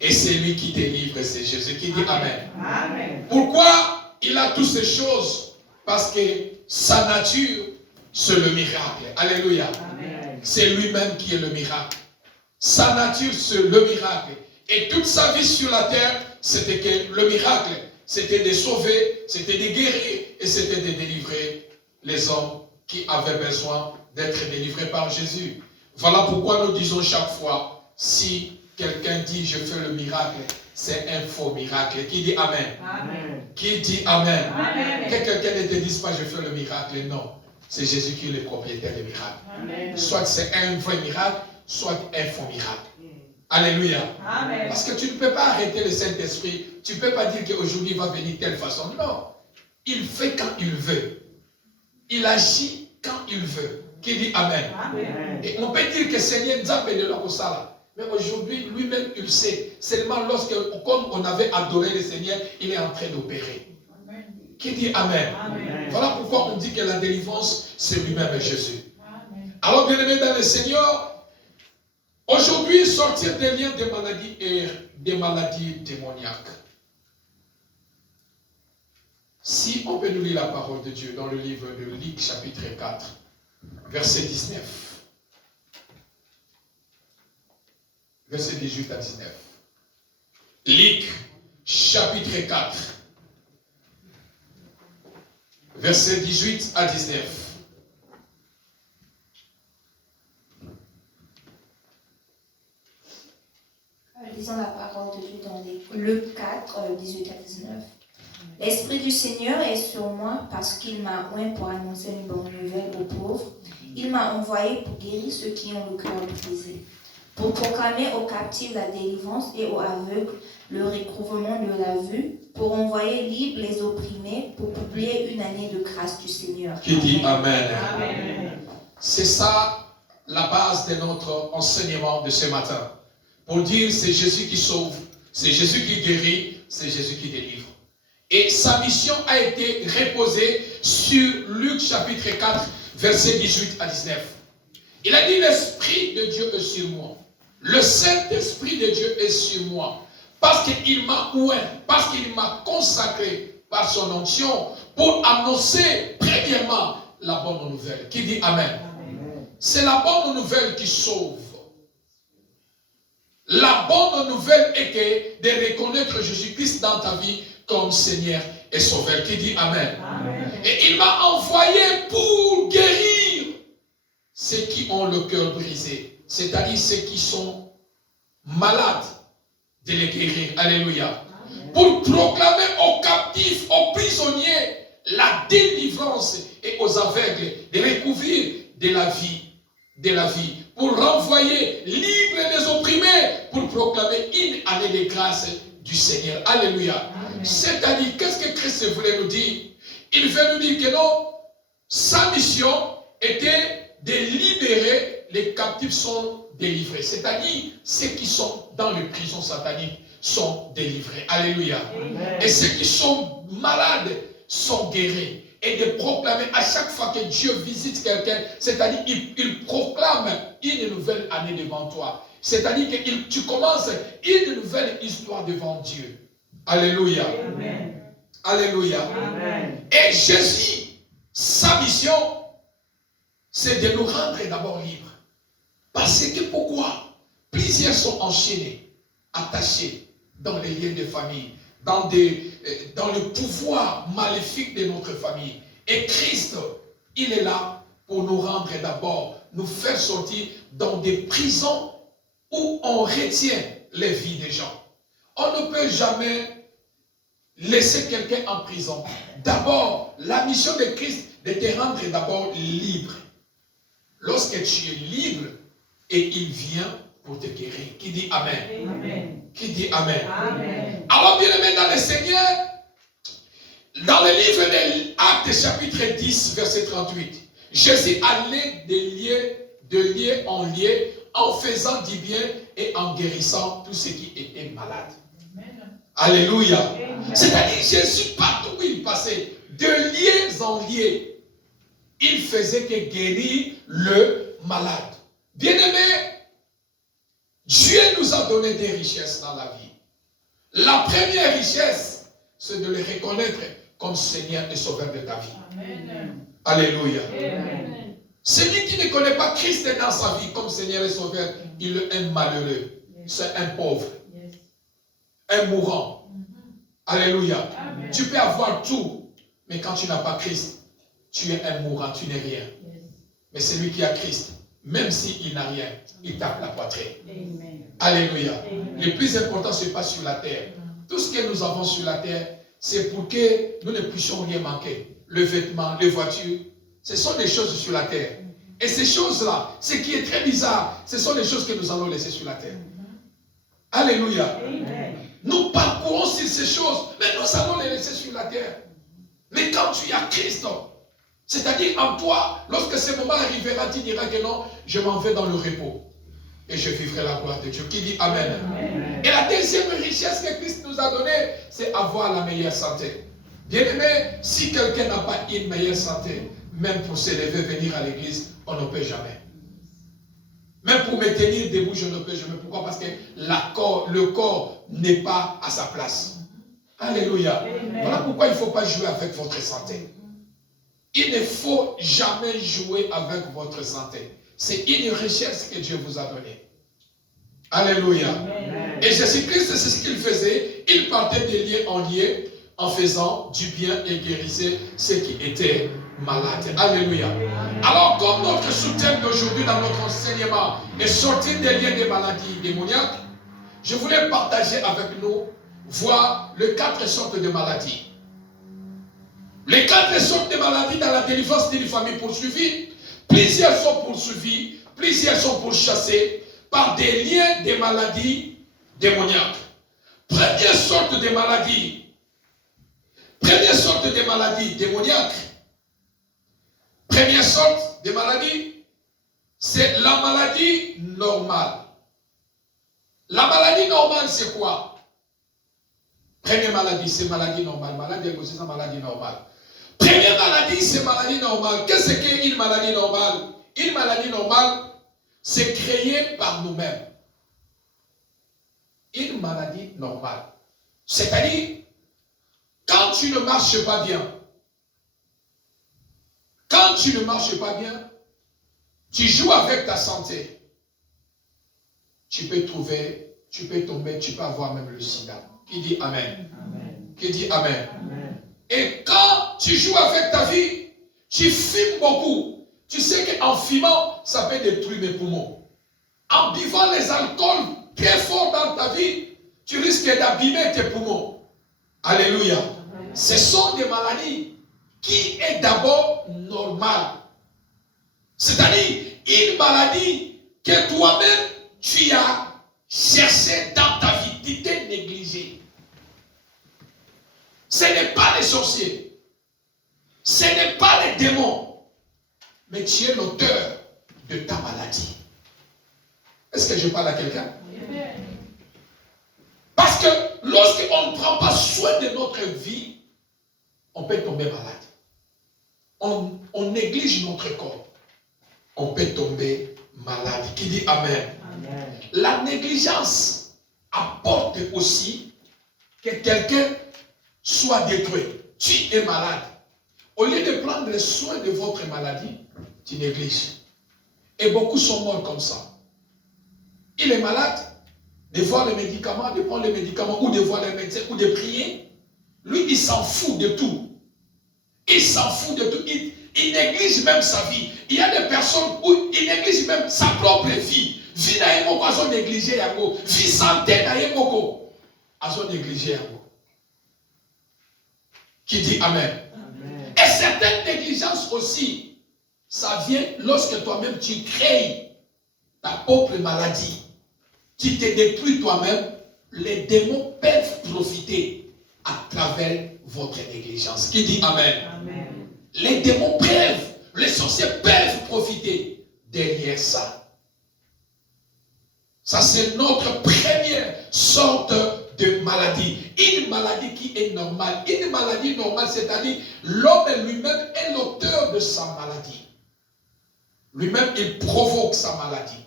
Et c'est lui qui délivre, c'est Jésus qui dit Amen. Amen. Pourquoi il a toutes ces choses? Parce que sa nature, c'est le miracle. Alléluia. C'est lui-même qui est le miracle. Sa nature, c'est le miracle. Et toute sa vie sur la terre, c'était que le miracle, c'était de sauver, c'était de guérir et c'était de délivrer les hommes qui avaient besoin d'être délivrés par Jésus. Voilà pourquoi nous disons chaque fois, si quelqu'un dit je fais le miracle, c'est un faux miracle. Qui dit Amen? Amen. Qui dit Amen? Amen. Que quelqu'un ne te dise pas je fais le miracle, non. C'est Jésus qui est le propriétaire du miracle. Amen. Soit c'est un vrai miracle, soit un faux miracle. Alléluia. Amen. Parce que tu ne peux pas arrêter le Saint-Esprit. Tu ne peux pas dire qu'aujourd'hui il va venir de telle façon. Non. Il fait quand il veut. Il agit quand il veut. Qui dit Amen? Amen. Et on peut dire que Seigneur nous a appelé là pour ça. Mais aujourd'hui, lui-même, il sait. Seulement lorsque, comme on avait adoré le Seigneur, il est en train d'opérer. Qui dit Amen? Amen. Voilà pourquoi on dit que la délivrance, c'est lui-même Jésus. Amen. Alors, bien aimé dans le Seigneur, aujourd'hui, sortir des liens des maladies et des maladies démoniaques. Si on peut nous lire la parole de Dieu dans le livre de Luc, chapitre 4, verset 19. Verset 18 à 19. Luc, chapitre 4, verset 18 à 19. Lisons la parole de Dieu dans Luc 4, 18 à 19. L'Esprit du Seigneur est sur moi parce qu'il m'a oint pour annoncer une bonne nouvelle aux pauvres. Il m'a envoyé pour guérir ceux qui ont le cœur brisé, pour proclamer aux captifs la délivrance et aux aveugles le recouvrement de la vue, pour envoyer libres les opprimés, pour publier une année de grâce du Seigneur. Qui dit Amen. Amen. C'est ça la base de notre enseignement de ce matin. Pour dire c'est Jésus qui sauve, c'est Jésus qui guérit, c'est Jésus qui délivre. Et sa mission a été reposée sur Luc chapitre 4, verset 18 à 19. Il a dit l'Esprit de Dieu est sur moi. Le Saint-Esprit de Dieu est sur moi. Parce qu'il m'a oint, parce qu'il m'a consacré par son onction pour annoncer premièrement la bonne nouvelle. Qui dit Amen. C'est la bonne nouvelle qui sauve. La bonne nouvelle est que de reconnaître Jésus-Christ dans ta vie comme Seigneur et Sauveur. Qui dit Amen. Amen. Et il m'a envoyé pour guérir ceux qui ont le cœur brisé. C'est-à-dire ceux qui sont malades, de les guérir. Alléluia. Amen. Pour proclamer aux captifs, aux prisonniers, la délivrance et aux aveugles de recouvrir de la vie. De la vie. Pour renvoyer libres les opprimés, pour proclamer une année de grâce du Seigneur. Alléluia. C'est-à-dire, qu'est-ce que Christ voulait nous dire? Il veut nous dire que non, sa mission était de libérer les captifs sont délivrés. C'est-à-dire, ceux qui sont dans les prisons sataniques sont délivrés. Alléluia. Amen. Et ceux qui sont malades sont guéris. Et de proclamer à chaque fois que Dieu visite quelqu'un, c'est-à-dire il proclame une nouvelle année devant toi. C'est-à-dire que tu commences une nouvelle histoire devant Dieu. Alléluia. Amen. Alléluia. Amen. Et Jésus, sa mission, c'est de nous rendre d'abord libres. Parce que pourquoi? Plusieurs sont enchaînés, attachés dans les liens de famille, dans le pouvoir maléfique de notre famille. Et Christ, il est là pour nous rendre d'abord, nous faire sortir dans des prisons où on retient les vies des gens. On ne peut jamais laisser quelqu'un en prison. D'abord, la mission de Christ de te rendre d'abord libre. Lorsque tu es libre, et il vient pour te guérir. Qui dit Amen? Amen. Qui dit Amen? Amen. Alors, bien aimé dans le Seigneur, dans le livre des Actes, chapitre 10, verset 38, Jésus allait de lieu en lieu, en faisant du bien et en guérissant tous ceux qui étaient malades. Amen. Alléluia. Amen. C'est-à-dire, Jésus, partout où il passait, de lieu en lieu, il faisait que guérir le malade. Bien-aimé, Dieu nous a donné des richesses dans la vie. La première richesse, c'est de le reconnaître comme Seigneur et Sauveur de ta vie. Amen. Alléluia. Amen. Celui qui ne connaît pas Christ dans sa vie comme Seigneur et Sauveur, il est un malheureux. C'est un pauvre. Yes. Un mourant. Alléluia. Amen. Tu peux avoir tout, mais quand tu n'as pas Christ, tu es un mourant, tu n'es rien. Yes. Mais celui qui a Christ, même s'il n'a rien, il tape la poitrine. Amen. Alléluia. Amen. Le plus important, ce n'est pas sur la terre. Tout ce que nous avons sur la terre, c'est pour que nous ne puissions rien manquer. Le vêtement, les voitures, ce sont des choses sur la terre. Et ces choses-là, ce qui est très bizarre, ce sont des choses que nous allons laisser sur la terre. Alléluia. Amen. Nous parcourons sur ces choses, mais nous allons les laisser sur la terre. Mais quand tu as Christ, c'est-à-dire en toi, lorsque ce moment arrivera, tu diras que non, je m'en vais dans le repos. Et je vivrai la gloire de Dieu. Qui dit Amen. Amen. Et la deuxième richesse que Christ nous a donnée, c'est avoir la meilleure santé. Bien aimé, si quelqu'un n'a pas une meilleure santé, même pour se lever, venir à l'église, on ne peut jamais. Même pour me tenir debout, je ne peux jamais. Pourquoi? Parce que le corps n'est pas à sa place. Alléluia. Amen. Voilà pourquoi il ne faut pas jouer avec votre santé. Il ne faut jamais jouer avec votre santé. C'est une richesse que Dieu vous a donnée. Alléluia. Amen. Et Jésus-Christ, c'est ce qu'il faisait. Il partait de lieu en lieu en faisant du bien et guérissait ceux qui étaient malades. Alléluia. Alors, comme notre sous-thème d'aujourd'hui dans notre enseignement est sortir des liens des maladies démoniaques, je voulais partager avec nous, voir les 4 sortes de maladies. Les 4 sortes de maladies dans la délivrance d'une famille poursuivie, plusieurs sont poursuivis, plusieurs sont pourchassés par des liens des maladies démoniaques. Première sorte de maladie démoniaque. Première sorte de maladie, c'est la maladie normale. La maladie normale, c'est quoi? Première maladie, c'est maladie normale. Maladie c'est ça, maladie normale. Première maladie, c'est maladie normale. Qu'est-ce qu'est une maladie normale? Une maladie normale, c'est créé par nous-mêmes. Une maladie normale. C'est-à-dire, quand tu ne marches pas bien, tu joues avec ta santé. Tu peux tomber, tu peux avoir même le sida. Qui dit Amen? Amen. Qui dit Amen? Amen. Et quand tu joues avec ta vie, tu fumes beaucoup. Tu sais qu'en fumant, ça peut détruire mes poumons. En buvant les alcools très forts dans ta vie, tu risques d'abîmer tes poumons. Alléluia. Ce sont des maladies qui est d'abord normale. C'est-à-dire une maladie que toi-même tu as cherché dans ta vie, tu t'es négligé. Ce n'est pas les sorciers, ce n'est pas les démons, mais tu es l'auteur de ta maladie. Est-ce que je parle à quelqu'un? Parce que lorsqu'on ne prend pas soin de notre vie, on peut tomber malade. On néglige notre corps, on peut tomber malade. Qui dit Amen? Amen. La négligence apporte aussi que quelqu'un soit détruit. Tu es malade. Au lieu de prendre soin de votre maladie, tu négliges. Et beaucoup sont morts comme ça. Il est malade, de voir les médicaments, de prendre les médicaments, ou de voir les médecins, ou de prier. Lui, il s'en fout de tout. Il s'en fout de tout. Il néglige même sa vie. Il y a des personnes où il néglige même sa propre vie. Vie na yemoko, azo négligé yango. Vie santé na yemoko, azo négligé yango. Qui dit Amen? Amen. Et certaines négligences aussi, ça vient lorsque toi-même tu crées ta propre maladie. Tu te détruis toi-même, les démons peuvent profiter à travers votre négligence. Qui dit Amen? Amen. Les démons peuvent, les sorciers peuvent profiter derrière ça. Ça, c'est notre première sorte de maladie. Une maladie qui est normale. Une maladie normale, c'est-à-dire l'homme lui-même est l'auteur de sa maladie. Lui-même, il provoque sa maladie.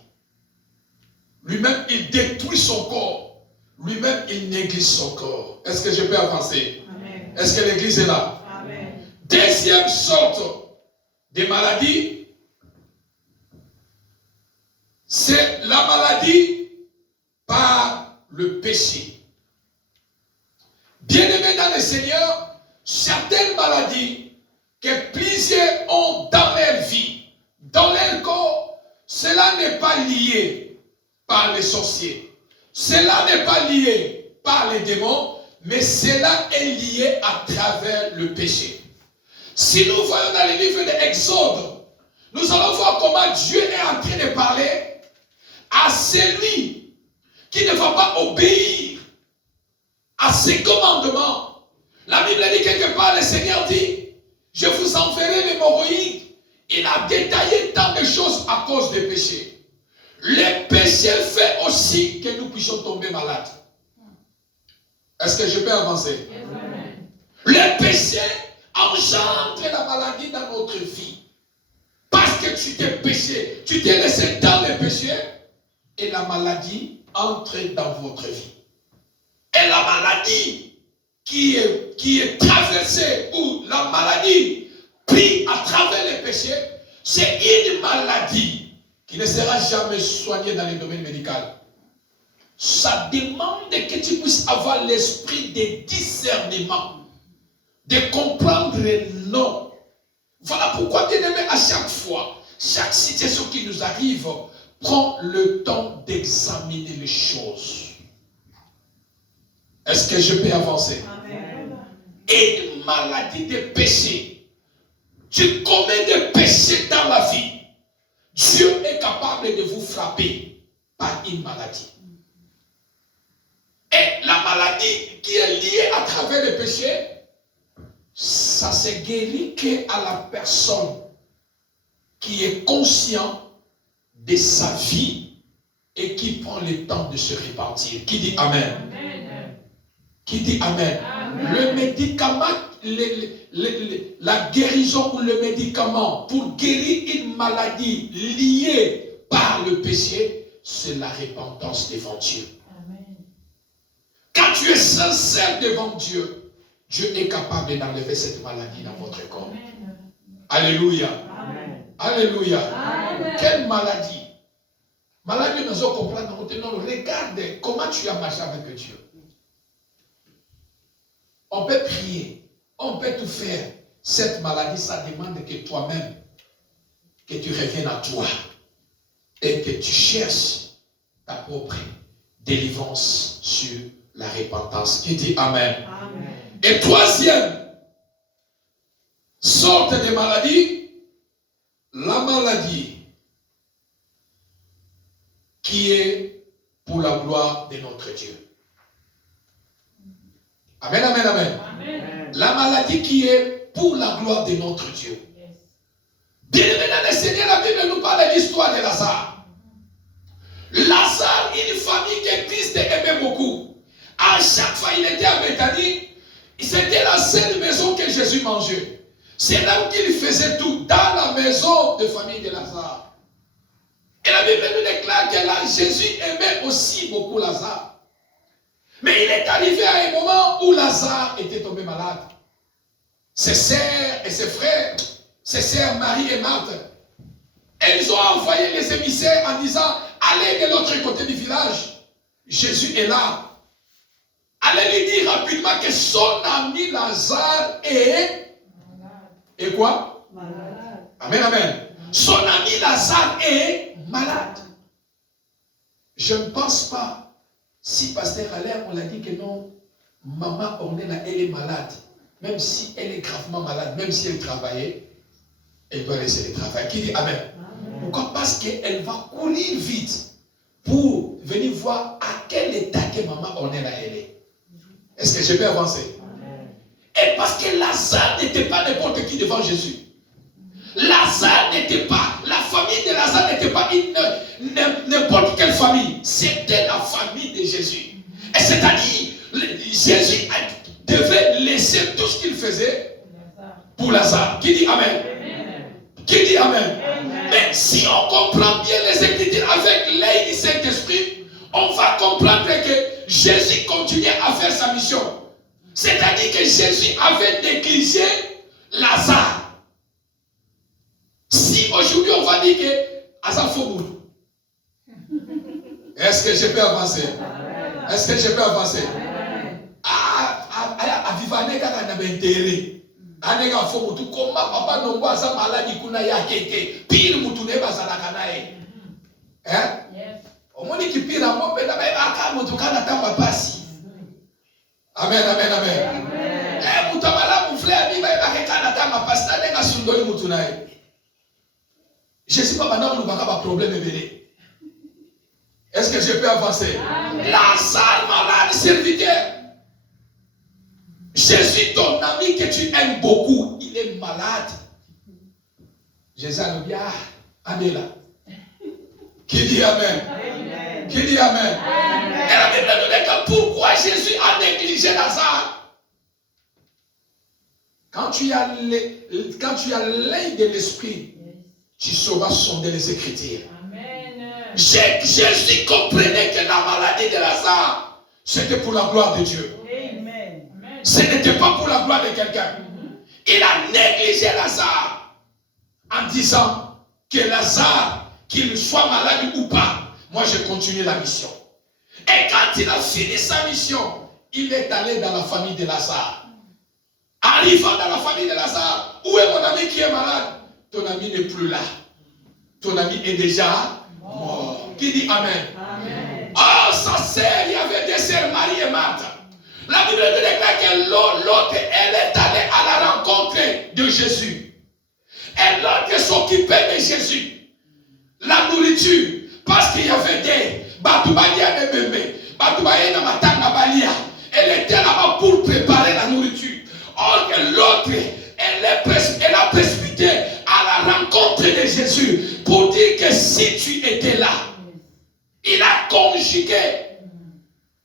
Lui-même, il détruit son corps. Lui-même, il néglige son corps. Est-ce que je peux avancer? Amen. Est-ce que l'église est là? Amen. Deuxième sorte de maladie, c'est la maladie par le péché. Bien-aimés dans le Seigneur, certaines maladies que plusieurs ont dans leur vie, dans leur corps, cela n'est pas lié par les sorciers. Cela n'est pas lié par les démons, mais cela est lié à travers le péché. Si nous voyons dans le livre de l'Exode, nous allons voir comment Dieu est en train de parler à celui qui ne va pas obéir à ses commandements. La Bible dit quelque part, le Seigneur dit, je vous enverrai l'hémorroïde. Il a détaillé tant de choses à cause des péchés. Le péché fait aussi que nous puissions tomber malades. Est-ce que je peux avancer? Le péché engendre la maladie dans notre vie. Parce que tu t'es péché, tu t'es laissé dans le péché, et la maladie entre dans votre vie. Et la maladie qui est traversée, ou la maladie prise à travers le péché, c'est une maladie qui ne sera jamais soignée dans le domaine médical. Ça demande que tu puisses avoir l'esprit de discernement, de comprendre les noms. Voilà pourquoi, bien-aimé, à chaque fois, chaque situation qui nous arrive, prends le temps d'examiner les choses. Est-ce que je peux avancer? Amen. Et une maladie de péché. Tu commets des péchés dans la vie. Dieu est capable de vous frapper par une maladie. Et la maladie qui est liée à travers le péché, ça se guérit qu'à la personne qui est conscient de sa vie et qui prend le temps de se repentir. Qui dit Amen? Amen. Qui dit Amen? Amen. Le médicament, la guérison ou le médicament pour guérir une maladie liée par le péché, c'est la repentance devant Dieu. Amen. Quand tu es sincère devant Dieu, Dieu est capable d'enlever cette maladie dans votre corps. Amen. Alléluia. Amen. Alléluia. Amen. Quelle maladie? Maladie, nous allons comprendre. Non, regarde comment tu as marché avec Dieu. On peut prier, on peut tout faire. Cette maladie, ça demande que toi-même, que tu reviennes à toi et que tu cherches ta propre délivrance sur la repentance. Qui dit Amen? Amen. Et troisième sorte de maladie, la maladie qui est pour la gloire de notre Dieu. Amen, amen, amen. Amen. La maladie qui est pour la gloire de notre Dieu. Yes. Bien-aimé dans le Seigneur, la Bible nous parle de l'histoire de Lazare. Lazare, une famille que Christ aimait beaucoup. À chaque fois il était à Béthanie, c'était la seule maison que Jésus mangeait. C'est là où il faisait tout, dans la maison de famille de Lazare. Et la Bible nous déclare que là, Jésus aimait aussi beaucoup Lazare. Mais il est arrivé à un moment où Lazare était tombé malade. Ses sœurs et ses frères, ses sœurs Marie et Marthe, elles ont envoyé les émissaires en disant, allez de l'autre côté du village. Jésus est là. Allez lui dire rapidement que son ami Lazare est... Et quoi? Malade. Amen, amen. Son ami Lazare est malade. Je ne pense pas, si Pasteur Allaire, on l'a dit que non, maman Ornella, elle est malade. Même si elle est gravement malade, même si elle travaillait, elle doit laisser le travail. Qui dit Amen? Amen. Pourquoi? Parce qu'elle va courir vite pour venir voir à quel état que maman Ornella elle est. Est-ce que je peux avancer? Amen. Et parce que Lazare n'était pas n'importe qui devant Jésus. Lazare n'était pas, la famille de Lazare n'était pas n'importe quelle famille. C'était la famille de Jésus. Et c'est-à-dire, Jésus devait laisser tout ce qu'il faisait pour Lazare. Qui dit Amen? Amen. Qui dit Amen? Amen. Mais si on comprend bien les Écritures avec l'œil du Saint-Esprit, on va comprendre que Jésus continuait à faire sa mission. C'est-à-dire que Jésus avait négligé Lazare. Si aujourd'hui on va dire que Asa Foboud, est-ce que je peux avancer? Est-ce que je peux avancer? Avivane kaka na bentere. Anega Foboud, comment papa nongo asa maladi kuna ya kete. Pire mutu ne bazala kanae. Hein? Au moins qui pire à moi, mais d'abord aka mutu kana tamba pasi. Amen, amen, amen. Eh, mutamala mufle biba ibake kana tamba pasi. Anega sundoli mutu nae. Je ne sais pas maintenant où nous avons un problème. Est-ce que je peux avancer? Lazare malade serviteur. Jésus, ton ami que tu aimes beaucoup, il est malade. Jésus a le bien. Amen. Qui dit Amen? Amen. Qui dit Amen? Amen. Et la Bible nous dit que pourquoi Jésus a négligé Lazare? Quand tu as l'œil de l'esprit, tu sauras sonder les Écritures. Amen. Jésus comprenait que la maladie de Lazare, c'était pour la gloire de Dieu. Amen. Ce n'était pas pour la gloire de quelqu'un. Il a négligé Lazare en disant que Lazare, qu'il soit malade ou pas, moi je continue la mission. Et quand il a fini sa mission, il est allé dans la famille de Lazare. Arrivant dans la famille de Lazare, où est mon ami qui est malade? Ton ami n'est plus là. Ton ami est déjà mort. Qui dit Amen? Amen. Oh, sa sœur, il y avait deux sœurs, Marie et Marthe. La Bible nous déclare que l'autre, elle est allée à la rencontre de Jésus. Et l'autre s'occupait de Jésus. La nourriture, parce qu'il y avait des Batoubadia de bébé, Batoubadia de Matanga Balia. Elle était là-bas pour préparer la nourriture. Or que l'autre, elle a précipité à la rencontre de Jésus pour dire que si tu étais là, il a conjugué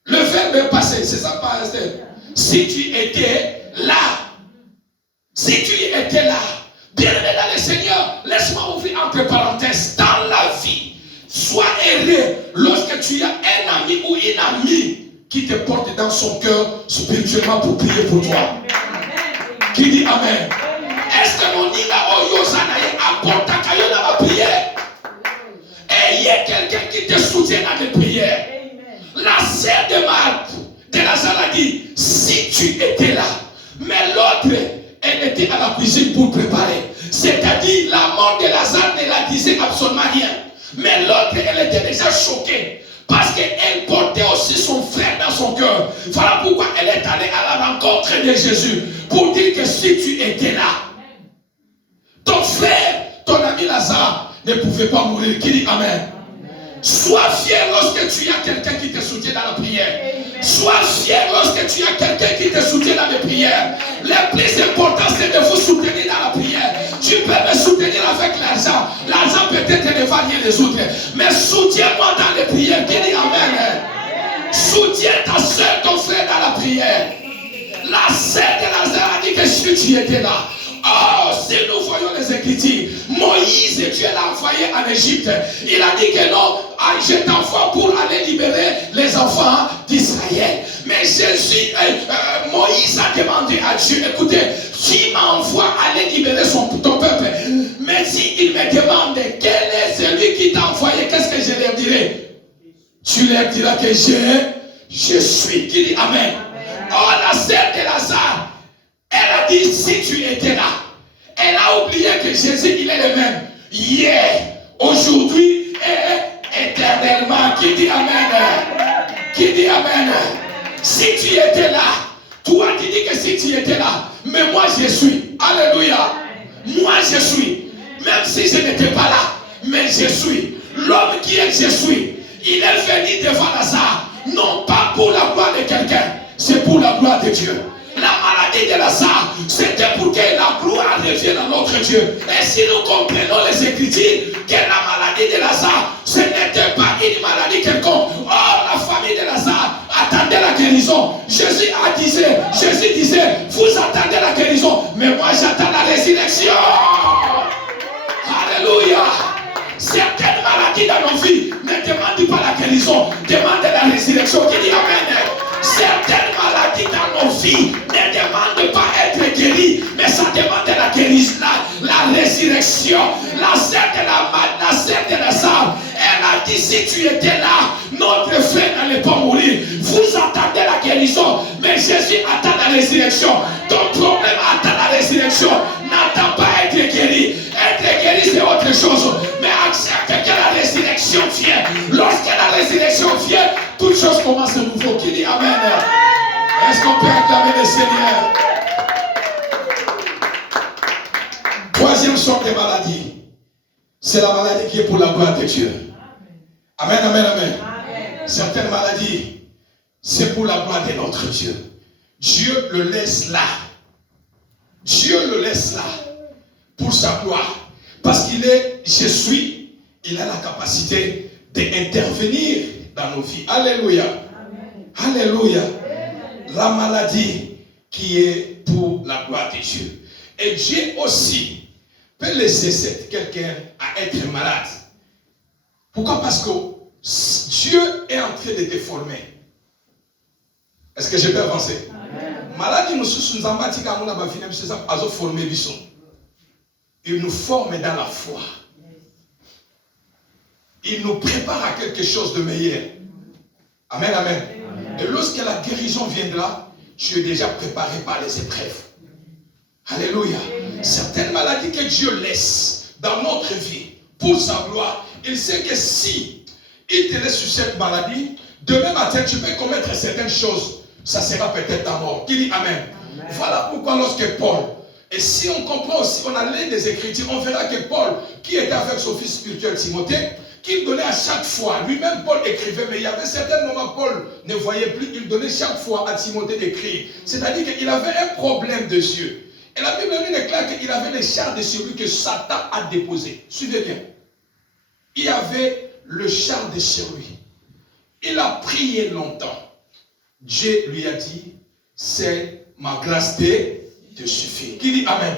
le verbe est passé, c'est ça pas Esther? Si tu étais là, si tu étais là, bien aimé dans le Seigneur, laisse-moi ouvrir entre parenthèses, dans la vie, sois heureux lorsque tu as un ami ou une amie qui te porte dans son cœur spirituellement pour prier pour toi. Qui dit Amen? Est-ce que mon nina oyosana apporte à Kayo dans ma prière? Et il y a quelqu'un qui te soutient dans tes prières. La sœur de Marthe de Lazare a dit, si tu étais là, mais l'autre, elle était à la cuisine pour préparer. C'est-à-dire, la mort de Lazare ne la disait absolument rien. Mais l'autre, elle était déjà choquée. Parce qu'elle portait aussi son frère dans son cœur. Voilà pourquoi elle est allée à la rencontre de Jésus. Pour dire que si tu étais là, ton frère, ton ami Lazare ne pouvait pas mourir. Qui dit Amen? Sois fier lorsque tu as quelqu'un qui te soutient dans la prière. Sois fier lorsque tu as quelqu'un qui te soutient dans les prières. Le plus important, c'est de vous soutenir dans la prière. Tu peux me soutenir avec l'argent. L'argent peut-être ne va rien résoudre. Mais soutiens-moi dans les prières. Qui dit Amen? Soutiens ta soeur, ton frère dans la prière. La sœur de Lazare a dit que si tu étais là, oh, si nous voyons les Écritures, Moïse, Dieu l'a envoyé en Égypte. Il a dit que non, je t'envoie pour aller libérer les enfants d'Israël. Mais Jésus, Moïse a demandé à Dieu, écoutez, tu m'envoies aller libérer ton peuple. Mais s'il me demande quel est celui qui t'a envoyé, qu'est-ce que je leur dirai? Tu leur diras que je suis. Qui dit Amen? Oh, la sœur de Lazare, elle a dit, si tu étais là, elle a oublié que Jésus, il est le même. Hier, aujourd'hui et éternellement. Qui dit Amen? Qui dit Amen? Si tu étais là, toi tu dis que si tu étais là, mais moi je suis. Alléluia. Moi je suis. Même si je n'étais pas là, mais je suis. L'homme qui est je suis, il est venu devant Lazare, non pas pour la gloire de quelqu'un, c'est pour la gloire de Dieu. La maladie de Lazare, c'était pour que la gloire revienne à notre Dieu. Et si nous comprenons les Écritures, que la maladie de Lazare, ce n'était pas une maladie quelconque. Oh, la famille de Lazare attendait la guérison. Jésus disait, vous attendez la guérison, mais moi j'attends la résurrection. Alléluia. Certaines certaines maladies dans nos vies ne demandent pas la guérison, demandent la résurrection. Qui dit Amen? Certaines maladies dans nos vies ne demandent pas être guéries, mais ça demande la guérison, la résurrection. La sœur de Lazare, elle a dit, si tu étais là, notre frère n'allait pas mourir. Vous attendez la guérison, mais Jésus attend la résurrection. Ton problème attend la résurrection. N'attends pas être guéri. Être guéri, c'est autre chose. Mais accepte que la résurrection vient. Lorsque la résurrection vient, toute chose commence de nouveau. Qui dit Amen? Est-ce qu'on peut acclamer le Seigneur? Troisième sorte de maladie, c'est la maladie qui est pour la gloire de Dieu. Amen, amen, amen. Certaines maladies, c'est pour la gloire de notre Dieu. Dieu le laisse là. Dieu le laisse là pour sa gloire. Parce qu'il est, je suis, il a la capacité d'intervenir dans nos vies. Alléluia. Amen. Alléluia. Amen. La maladie qui est pour la gloire de Dieu. Et Dieu aussi peut laisser quelqu'un à être malade. Pourquoi? Parce que Dieu est en train de te former. Est-ce que je peux avancer? Maladie nous sommes en bas, il nous forme dans la foi. Il nous prépare à quelque chose de meilleur. Amen, amen. Et lorsque la guérison viendra, tu es déjà préparé par les épreuves. Alléluia. Certaines maladies que Dieu laisse dans notre vie pour sa gloire, il sait que si il te laisse sur cette maladie, demain matin tu peux commettre certaines choses, ça sera peut-être ta mort. Qui dit Amen? Amen. Voilà pourquoi lorsque Paul, et si on comprend aussi, on a lu des Écritures, on verra que Paul, qui était avec son fils spirituel Timothée, qu'il donnait à chaque fois, lui-même Paul écrivait, mais il y avait certains moments Paul ne voyait plus, il donnait chaque fois à Timothée d'écrire. C'est-à-dire qu'il avait un problème de yeux. Et la Bible nous déclare qu'il avait les charges sur lui que Satan a déposé. Suivez bien. Il avait le char de sur lui. Il a prié longtemps. Dieu lui a dit, c'est ma grâce te suffit. Qui dit Amen?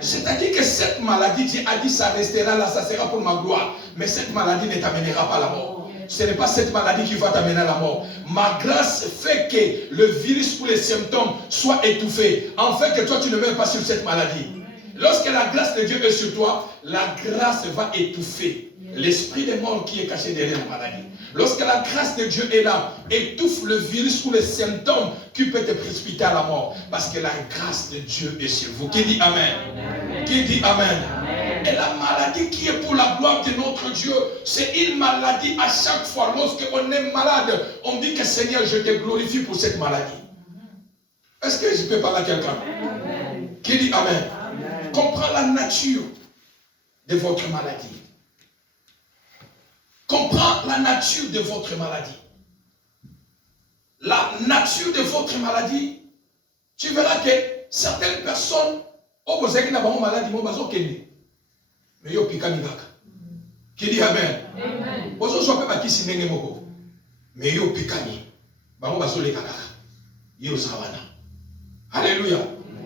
C'est-à-dire que cette maladie, Dieu a dit, ça restera là, ça sera pour ma gloire. Mais cette maladie ne t'amènera pas à la mort. Ce n'est pas cette maladie qui va t'amener à la mort. Ma grâce fait que le virus ou les symptômes soient étouffés. En fait, que toi, tu ne meurs pas sur cette maladie. Lorsque la grâce de Dieu est sur toi, la grâce va étouffer l'esprit des morts qui est caché derrière la maladie. Lorsque la grâce de Dieu est là, étouffe le virus ou les symptômes qui peut te précipiter à la mort. Parce que la grâce de Dieu est sur vous. Qui dit Amen? Amen. Qui dit Amen? Amen. Et la maladie qui est pour la gloire de notre Dieu, c'est une maladie à chaque fois. Lorsqu'on est malade, on dit que Seigneur, je te glorifie pour cette maladie. Est-ce que je peux parler à quelqu'un? Qui dit Amen? Amen. Comprends la nature de votre maladie. Comprends la nature de votre maladie. La nature de votre maladie, tu verras que certaines personnes, oh, vous avez une maladie, mais yo pika migaka. Qui dit Amen? Amen. Vous avez pas qui s'y n'est moko, mais yo pika mi. Bango baso le kaka. Yo savana. Alléluia.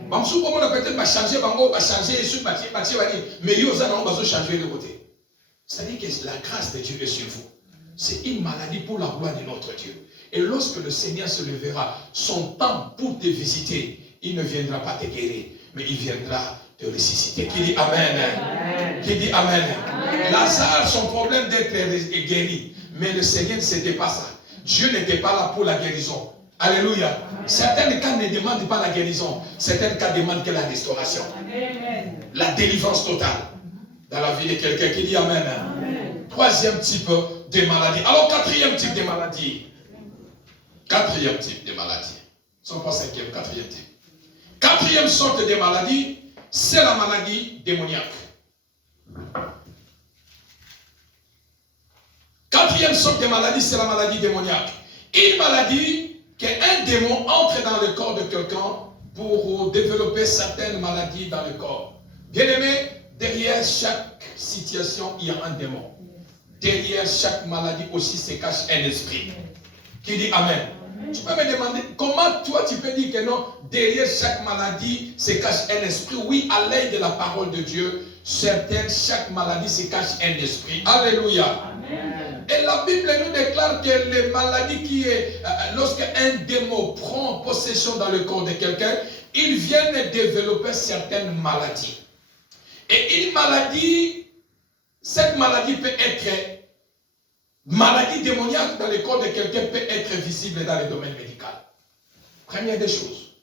Bamsou comme on a peut-être changer, bango va changer, sur bâtir, mais yo zana baso changer de côté. C'est-à-dire que la grâce de Dieu est sur vous. C'est une maladie pour la gloire de notre Dieu. Et lorsque le Seigneur se levera, son temps pour te visiter, il ne viendra pas te guérir, mais il viendra te ressusciter. Qui dit Amen? Amen. Qui dit Amen? Amen. Lazare, son problème d'être guéri, mais le Seigneur ne c'était pas ça. Dieu n'était pas là pour la guérison. Alléluia. Amen. Certains cas ne demandent pas la guérison, certains cas demandent que la restauration. Amen. La délivrance totale dans la vie de quelqu'un. Qui dit Amen. Amen. Troisième type de maladie. Alors, quatrième type de maladie. Quatrième type de maladie. Ce n'est pas cinquième, quatrième type. Quatrième sorte de maladie, c'est la maladie démoniaque. Quatrième sorte de maladie, c'est la maladie démoniaque. Une maladie qu'un démon entre dans le corps de quelqu'un pour développer certaines maladies dans le corps. Bien aimé, derrière chaque situation, il y a un démon. Derrière chaque maladie aussi se cache un esprit. Qui dit Amen. Tu peux me demander, comment toi tu peux dire que non, derrière chaque maladie se cache un esprit? Oui, à l'aide de la parole de Dieu, chaque maladie se cache un esprit. Alléluia. Amen. Et la Bible nous déclare que les maladies qui est, lorsqu'un démon prend possession dans le corps de quelqu'un, ils viennent développer certaines maladies. Et une maladie, cette maladie peut être, maladie démoniaque dans le corps de quelqu'un peut être visible dans le domaine médical. Première des choses,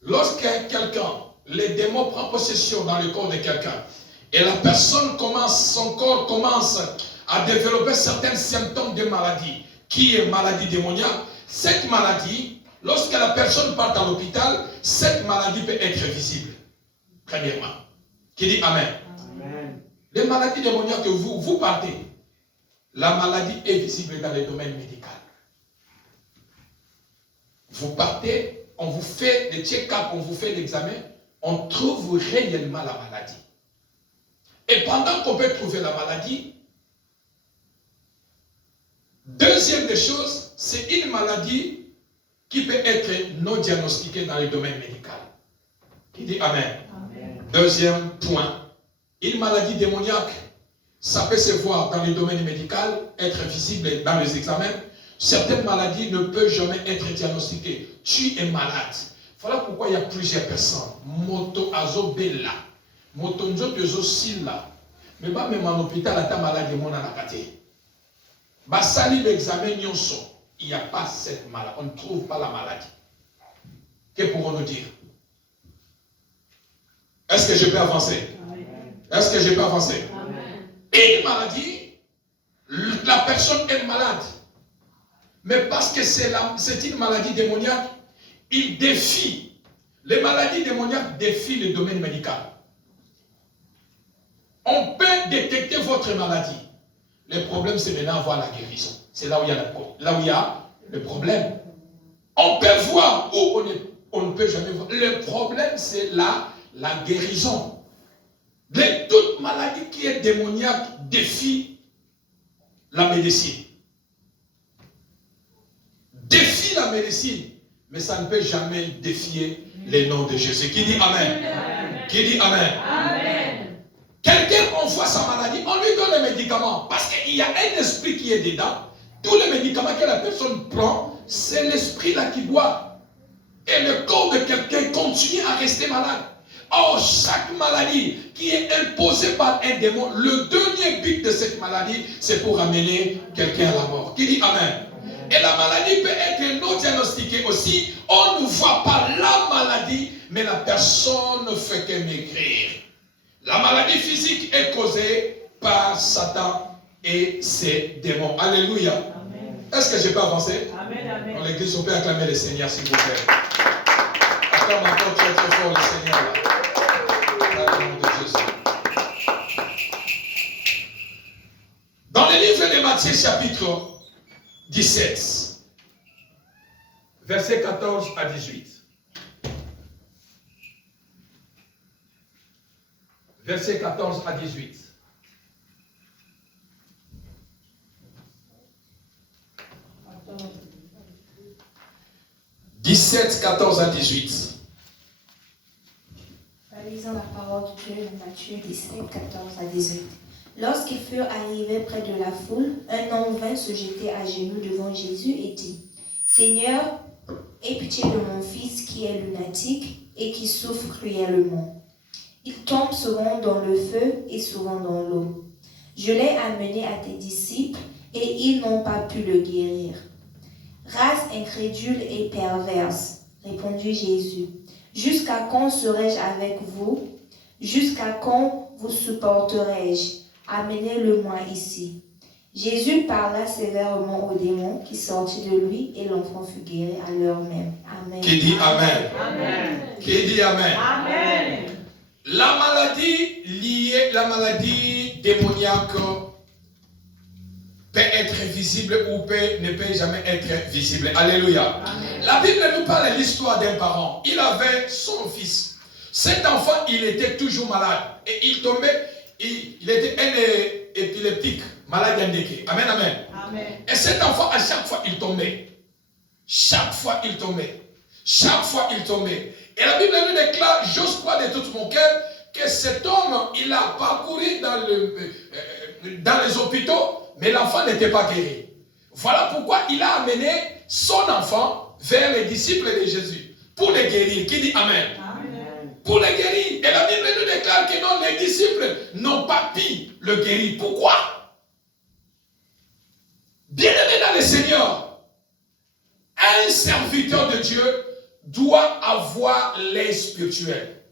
lorsque quelqu'un, les démons prend possession dans le corps de quelqu'un, et la personne commence, son corps commence à développer certains symptômes de maladie, qui est maladie démoniaque, cette maladie, lorsque la personne part à l'hôpital, cette maladie peut être visible. Premièrement. Qui dit Amen. Amen. Les maladies démoniaques que vous partez, la maladie est visible dans le domaine médical. Vous partez, on vous fait des check-up, on vous fait l'examen, on trouve réellement la maladie. Et pendant qu'on peut trouver la maladie, deuxième des choses, c'est une maladie qui peut être non diagnostiquée dans le domaine médical. Qui dit Amen. Amen. Deuxième point, une maladie démoniaque, ça peut se voir dans le domaine médical, être visible dans les examens. Certaines maladies ne peuvent jamais être diagnostiquées. Tu es malade. Voilà pourquoi il y a plusieurs personnes. Moto azo bella, moto nzoto silla. Mais pas même en hôpital, à ta maladie, mon anakate. Basali l'examen nyonso, il n'y a pas cette maladie. On ne trouve pas la maladie. Que pourrons-nous dire? Est-ce que je peux avancer? Est-ce que je peux avancer? Amen. Et une maladie, la personne est malade. Mais parce que c'est une maladie démoniaque, il défie. Les maladies démoniaques défient le domaine médical. On peut détecter votre maladie. Le problème, c'est maintenant voir la guérison. C'est là où il y a le problème. On peut voir où on ne peut jamais voir. Le problème, c'est la guérison. Mais toute maladie qui est démoniaque défie la médecine. Défie la médecine, mais ça ne peut jamais défier les noms de Jésus. Qui dit Amen? Amen. Qui dit Amen? Amen. Quelqu'un envoie sa maladie, on lui donne les médicaments, parce qu'il y a un esprit qui est dedans. Tous les médicaments que la personne prend, c'est l'esprit là qui doit. Et le corps de quelqu'un continue à rester malade. Or, chaque maladie qui est imposée par un démon, le dernier but de cette maladie, c'est pour amener quelqu'un à la mort. Qui dit Amen? Et la maladie peut être non diagnostiquée aussi. On ne voit pas la maladie, mais la personne ne fait que maigrir. La maladie physique est causée par Satan et ses démons. Alléluia. Amen. Est-ce que je peux avancer? Amen. Amen. Dans l'église, on peut acclamer le Seigneur, s'il vous plaît. Acclame encore très très fort le Seigneur là. Dans le nom de Jésus. Dans le livre de Matthieu, chapitre 17, versets 14 à 18. Versets 14 à 18. Attends. 17, 14 à 18. Lisons la parole de Dieu de Matthieu 17, 14 à 18. Lorsqu'ils furent arrivés près de la foule, un homme vint se jeter à genoux devant Jésus et dit, « Seigneur, aie pitié de mon fils qui est lunatique et qui souffre cruellement. Il tombe souvent dans le feu et souvent dans l'eau. Je l'ai amené à tes disciples et ils n'ont pas pu le guérir. » « Race incrédule et perverse, répondit Jésus. Jusqu'à quand serai-je avec vous? Jusqu'à quand vous supporterai-je? Amenez-le-moi ici. Jésus parla sévèrement au démon qui sortit de lui et l'enfant fut guéri à l'heure même. Amen. Qui dit Amen? Amen. Qui dit Amen? Amen. La maladie liée, la maladie démoniaque peut être visible ou ne peut jamais être visible. Alléluia. Amen. La Bible nous parle de l'histoire d'un parent. Il avait son fils. Cet enfant, il était toujours malade. Et il tombait, il était un épileptique, malade indiqué. Amen, amen. Amen. Et cet enfant, à chaque fois, il tombait. Chaque fois, il tombait. Chaque fois, il tombait. Et la Bible nous déclare, j'ose croire de tout mon cœur, que cet homme, il a parcouru dans les hôpitaux, mais l'enfant n'était pas guéri. Voilà pourquoi il a amené son enfant vers les disciples de Jésus pour les guérir. Qui dit Amen? Amen. Pour les guérir. Et la Bible nous déclare que non, les disciples n'ont pas pu le guérir. Pourquoi? Bien-aimé dans le Seigneur, un serviteur de Dieu doit avoir l'œil spirituel.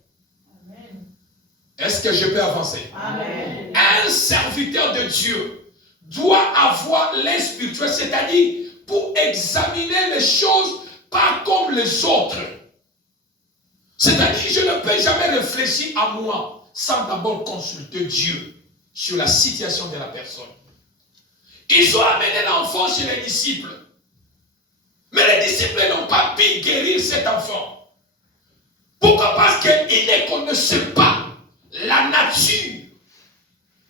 Est-ce que je peux avancer? Amen. Un serviteur de Dieu doit avoir l'œil spirituel, c'est-à-dire pour examiner les choses pas comme les autres. C'est-à-dire, je ne peux jamais réfléchir à moi sans d'abord consulter Dieu sur la situation de la personne. Ils ont amené l'enfant chez les disciples. Mais les disciples n'ont pas pu guérir cet enfant. Pourquoi? Parce qu'ils ne connaissaient pas la nature.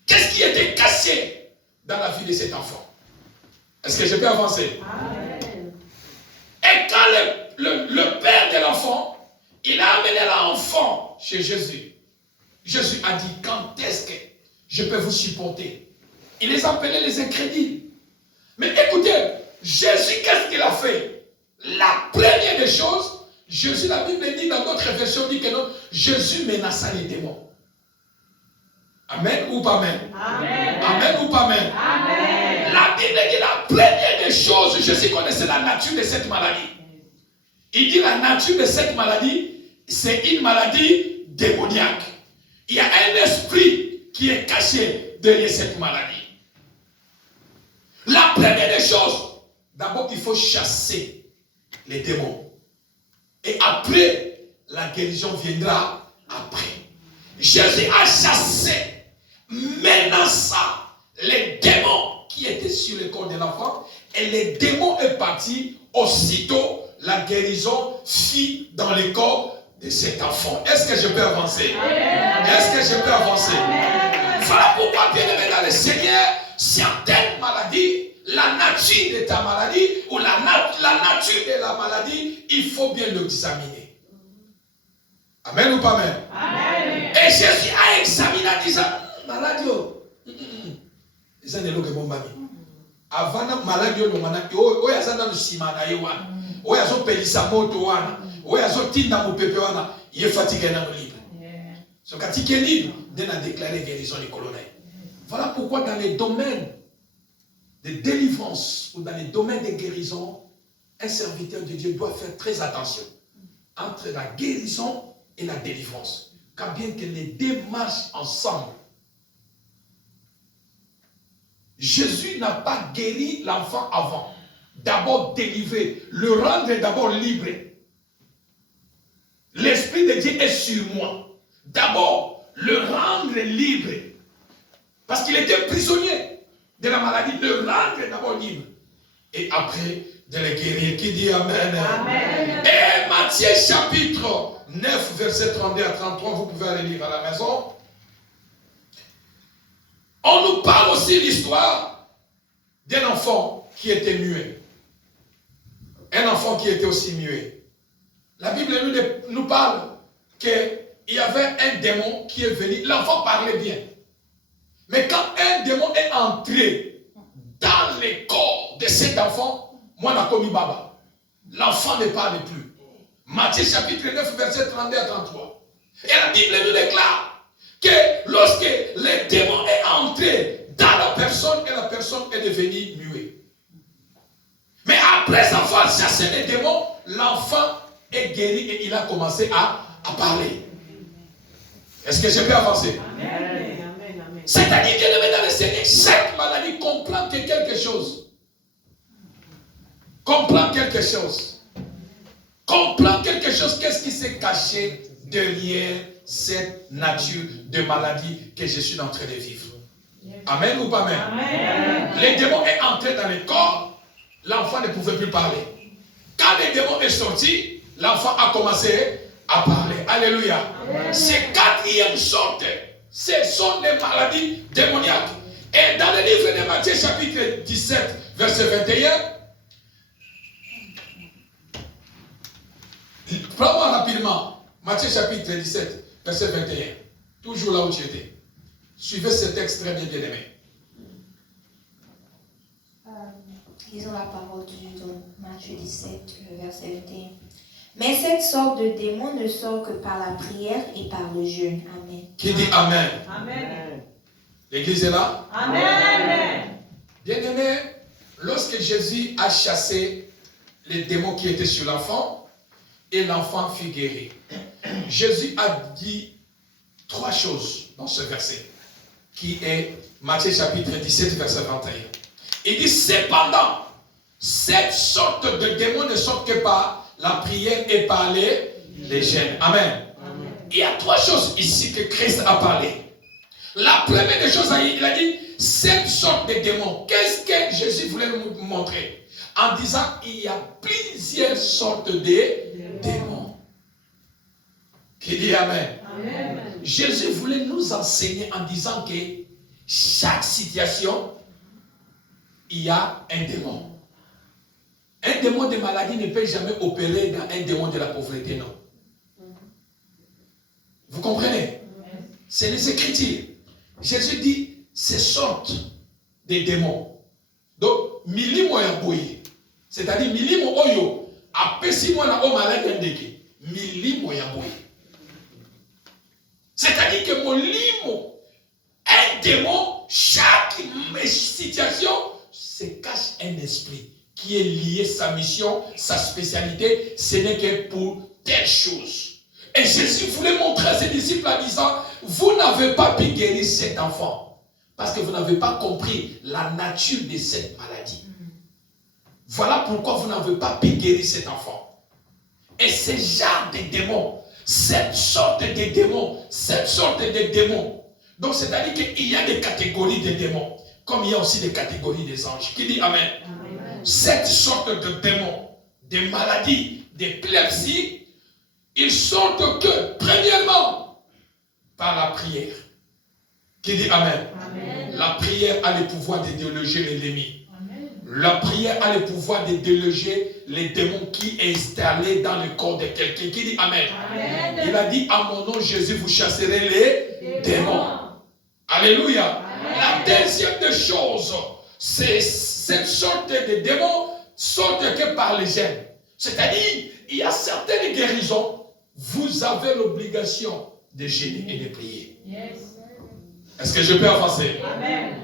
Qu'est-ce qui était caché dans la vie de cet enfant? Est-ce que je peux avancer? Amen. Et quand le père de l'enfant, il a amené l'enfant chez Jésus. Jésus a dit, quand est-ce que je peux vous supporter? Il les appelait les incrédules. Mais écoutez, Jésus, qu'est-ce qu'il a fait? La première des choses, Jésus, la Bible dit dans d'autres versions, dit que non, Jésus menaça les démons. Amen ou pas amen? Amen. Amen ou pas amen? Amen. La Bible dit la première des choses, Jésus connaissait la nature de cette maladie. Il dit la nature de cette maladie, c'est une maladie démoniaque. Il y a un esprit qui est caché derrière cette maladie. La première des choses, d'abord il faut chasser les démons. Et après, la guérison viendra après. Jésus a chassé, menaça les démons qui étaient sur le corps de l'enfant. Et les démons est parti. Aussitôt, la guérison fit dans le corps de cet enfant. Est-ce que je peux avancer? Amen. Est-ce que je peux avancer? Amen. Voilà pourquoi, bien aimé dans le Seigneur, certaines maladies, la nature de ta maladie ou la nature de la maladie, il faut bien l'examiner. Amen ou pas amen? Amen. Et Jésus a examiné en disant, maladie, ça n'est pas bon mami. Avant la maladie, on a ça dans le ciment, on a ça pelissa moto, on a ça tinda mon pépé, il est fatigué dans le libre. Ce quand il est libre, il a déclaré guérison du colonel. Voilà pourquoi dans les domaines de délivrance ou dans les domaines de guérison, un serviteur de Dieu doit faire très attention entre la guérison et la délivrance. Car bien que les deux marchent ensemble, Jésus n'a pas guéri l'enfant avant. D'abord délivré, le rendre d'abord libre. L'Esprit de Dieu est sur moi. D'abord, le rendre libre. Parce qu'il était prisonnier de la maladie, le rendre d'abord libre. Et après, de le guérir. Qui dit Amen? Amen. Et Matthieu chapitre 9, verset 32 à 33, vous pouvez aller lire à la maison. On nous parle aussi l'histoire d'un enfant qui était muet. Un enfant qui était aussi muet. La Bible nous parle qu'il y avait un démon qui est venu. L'enfant parlait bien. Mais quand un démon est entré dans le corps de cet enfant, moi, n'a commis baba. L'enfant ne parle plus. Matthieu chapitre 9, verset 32 à 33. Et la Bible nous déclare que lorsque le démon est entré dans la personne et la personne est devenue muette. Mais après avoir chassé les démons, l'enfant est guéri et il a commencé à parler. Est-ce que je peux avancer? Amen. C'est-à-dire que dans le Seigneur, chaque maladie comprend que quelque chose. Comprend quelque chose. Comprend quelque chose. Qu'est-ce qui s'est caché derrière cette nature de maladie que je suis en train de vivre? Amen ou pas amen? Amen. Les démons est entré dans le corps, l'enfant ne pouvait plus parler. Quand les démons est sorti, l'enfant a commencé à parler. Alléluia. Ces quatrième sorte, ce sont des maladies démoniaques. Et dans le livre de Matthieu chapitre 17, verset 21, prends-moi rapidement, Matthieu chapitre 17, verset 21. Toujours là où tu étais. Suivez ce texte très bien aimé. Lisons la parole de Dieu dans Matthieu 17, verset 21. Mais cette sorte de démon ne sort que par la prière et par le jeûne. Amen. Qui dit Amen? Amen. L'église est là? Amen. Bien-aimé, lorsque Jésus a chassé les démons qui étaient sur l'enfant, et l'enfant fut guéri, Jésus a dit 3 choses dans ce verset, qui est Matthieu chapitre 17, verset 21. Il dit, cependant, cette sorte de démon ne sort que par la prière et par les jeûnes. Amen. Amen. Il y a 3 choses ici que Christ a parlé. La première des choses, il a dit, cette sorte de démon. Qu'est-ce que Jésus voulait nous montrer? En disant, il y a plusieurs sortes de démons. Qui dit Amen? Amen. Jésus voulait nous enseigner en disant que chaque situation, il y a un démon. Un démon de maladie ne peut jamais opérer dans un démon de la pauvreté, non. Vous comprenez? C'est les Écritures. Jésus dit, ces sortes de démons. Donc, milimo ya boye. C'est-à-dire, milimo oyo, apesi mwana o malade ndeke. Milimo ya boye. C'est-à-dire que mon limo, un démon, chaque situation, se cache un esprit qui est lié sa mission, sa spécialité, ce n'est que pour telle chose. Et Jésus voulait montrer à ses disciples en disant, vous n'avez pas pu guérir cet enfant, parce que vous n'avez pas compris la nature de cette maladie. Voilà pourquoi vous n'avez pas pu guérir cet enfant. Et ce genre de démons, cette sorte de démons, donc c'est-à-dire qu'il y a des catégories de démons, comme il y a aussi des catégories des anges. Qui dit Amen? Amen. Cette sorte de démons, des maladies, d'épilepsie, ils sortent que, premièrement, par la prière. Qui dit Amen? Amen. La prière a le pouvoir de déloger l'ennemi. La prière a le pouvoir de déloger les démons qui est installé dans le corps de quelqu'un. Qui dit Amen? Amen. Il a dit, à mon nom, Jésus, vous chasserez les démons. Alléluia. Amen. La deuxième des choses, c'est cette sorte de démons sortent que par les gènes. C'est-à-dire, il y a certaines guérisons, vous avez l'obligation de jeûner et de prier. Yes. Est-ce que je peux avancer? Amen.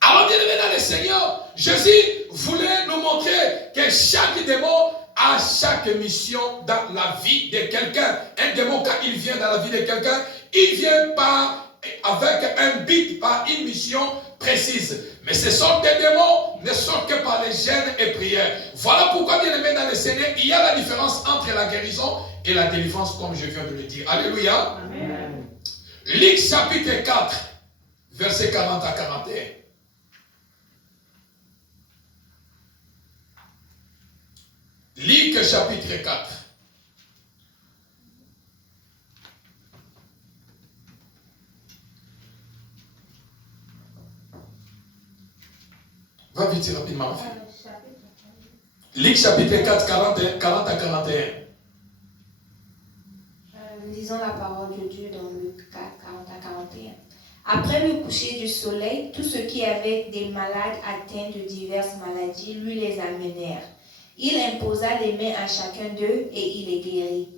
Alors, bien aimé dans le Seigneur, Jésus voulait nous montrer que chaque démon a chaque mission dans la vie de quelqu'un. Un démon, quand il vient dans la vie de quelqu'un, il vient avec un but, par une mission précise. Mais ce sortes de démons ne sortent que par les jeûnes et prières. Voilà pourquoi, bien aimé dans le Seigneur, il y a la différence entre la guérison et la délivrance, comme je viens de le dire. Alléluia. Amen. Luc chapitre 4, versets 40 à 41. Luc chapitre 4. Va vite rapidement. Luc chapitre 4, 40 à 41. Lisons la parole de Dieu dans Luc 4, 40 à 41. Après le coucher du soleil, tous ceux qui avaient des malades atteints de diverses maladies lui les amenèrent. Il imposa les mains à chacun d'eux et il les guérit.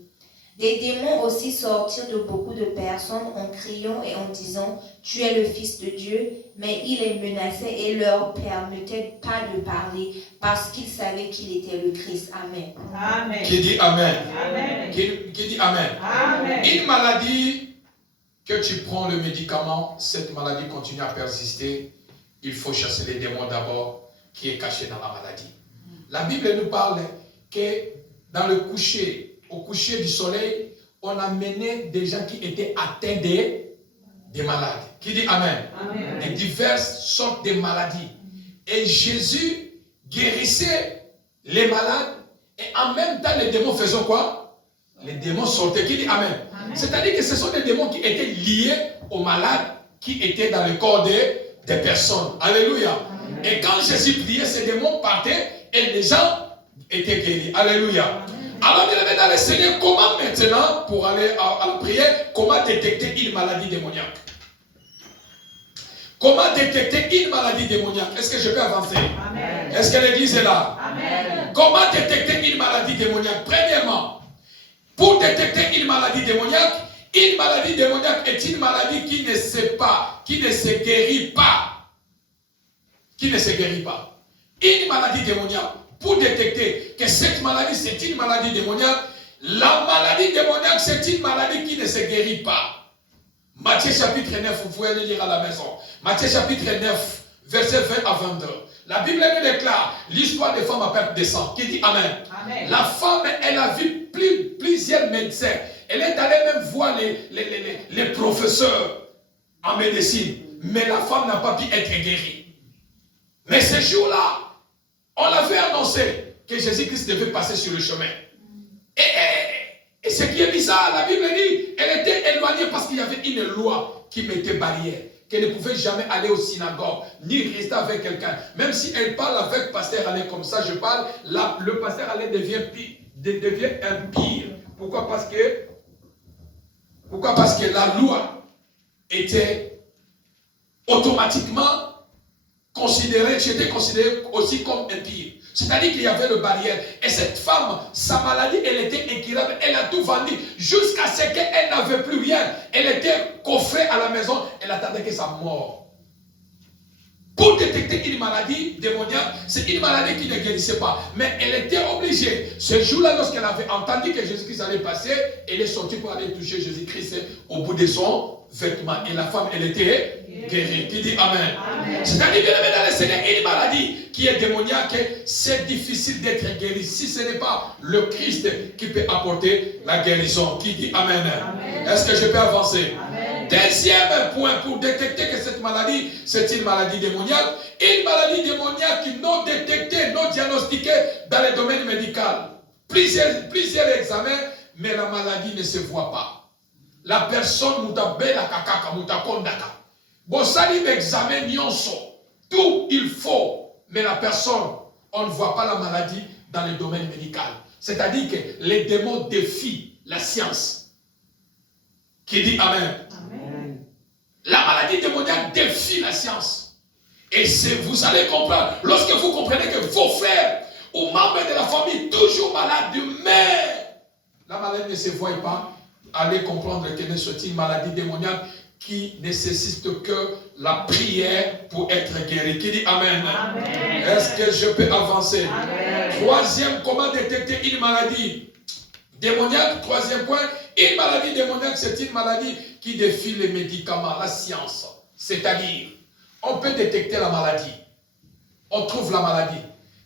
Des démons aussi sortirent de beaucoup de personnes en criant et en disant « Tu es le Fils de Dieu », mais il les menaçait et leur permettait pas de parler parce qu'ils savaient qu'il était le Christ. Amen. Amen. Qui dit Amen? Amen. Qui dit Amen? Amen. Une maladie que tu prends le médicament, cette maladie continue à persister, il faut chasser les démons d'abord qui est caché dans la maladie. La Bible nous parle que dans le coucher, au coucher du soleil, on a mené des gens qui étaient atteints des malades. Qui dit Amen? Amen. De diverses sortes de maladies. Et Jésus guérissait les malades et en même temps les démons faisaient quoi? Les démons sortaient. Qui dit Amen? Amen. C'est-à-dire que ce sont des démons qui étaient liés aux malades qui étaient dans le corps des personnes. Alléluia. Amen. Et quand Jésus priait, ces démons partaient et les gens étaient guéris. Alléluia. Amen. Alors, bien aimé dans le Seigneur, comment maintenant, pour aller à la prière, comment détecter une maladie démoniaque? Comment détecter une maladie démoniaque? Est-ce que je peux avancer? Amen. Est-ce que l'église est là? Amen. Comment détecter une maladie démoniaque? Premièrement, pour détecter une maladie démoniaque est une maladie qui ne sait pas, qui ne se guérit pas. Qui ne se guérit pas. Une maladie démoniaque, pour détecter que cette maladie c'est une maladie démoniaque, la maladie démoniaque c'est une maladie qui ne se guérit pas. Matthieu chapitre 9, vous pouvez le lire à la maison. Matthieu chapitre 9, verset 20 à 22. La Bible nous déclare l'histoire des femmes à perte de sang. Qui dit Amen. Amen. La femme, elle a vu plusieurs médecins. Elle est allée même voir les professeurs en médecine. Mais la femme n'a pas pu être guérie. Mais ce jour-là, on l'avait annoncé que Jésus-Christ devait passer sur le chemin. Et ce qui est bizarre, la Bible dit, elle était éloignée parce qu'il y avait une loi qui mettait barrière. Qu'elle ne pouvait jamais aller au synagogue, ni rester avec quelqu'un. Même si elle parle avec pasteur Alain comme ça, je parle, le pasteur Alain devient impire. Pourquoi? Parce que la loi était automatiquement considérée, j'étais considéré aussi comme impire. C'est-à-dire qu'il y avait le barrière. Et cette femme, sa maladie, elle était incurable. Elle a tout vendu jusqu'à ce qu'elle n'avait plus rien. Elle était coffrée à la maison. Elle attendait que sa mort. Pour détecter une maladie démoniaque, c'est une maladie qui ne guérissait pas. Mais elle était obligée. Ce jour-là, lorsqu'elle avait entendu que Jésus-Christ allait passer, elle est sortie pour aller toucher Jésus-Christ au bout de son vêtement. Et la femme, elle était guérie. Qui dit Amen. Amen. C'est-à-dire, bien aimé dans le Seigneur, une maladie qui est démoniaque, c'est difficile d'être guéri si ce n'est pas le Christ qui peut apporter la guérison. Qui dit Amen. Amen. Est-ce que je peux avancer? Amen. Deuxième point pour détecter que cette maladie, c'est une maladie démoniaque. Une maladie démoniaque non détectée, non diagnostiquée dans le domaine médical. Plusieurs examens, mais la maladie ne se voit pas. La personne mutabela kakaka mutakondaka. Bon, ça dit examen nyonso. Tout il faut, mais la personne, on ne voit pas la maladie dans le domaine médical. C'est-à-dire que les démons défient la science. Qui dit Amen. Amen. La maladie démoniaque défie la science. Et vous allez comprendre, lorsque vous comprenez que vos frères ou membres de la famille toujours malades, mais la maladie ne se voit pas, allez comprendre que c'est une maladie démoniaque qui nécessite que la prière pour être guéri. Qui dit Amen. Amen. Est-ce que je peux avancer? Amen. Troisième, comment détecter une maladie démoniaque? Troisième point, une maladie démoniaque, c'est une maladie qui défie les médicaments, la science. C'est-à-dire, on peut détecter la maladie. On trouve la maladie.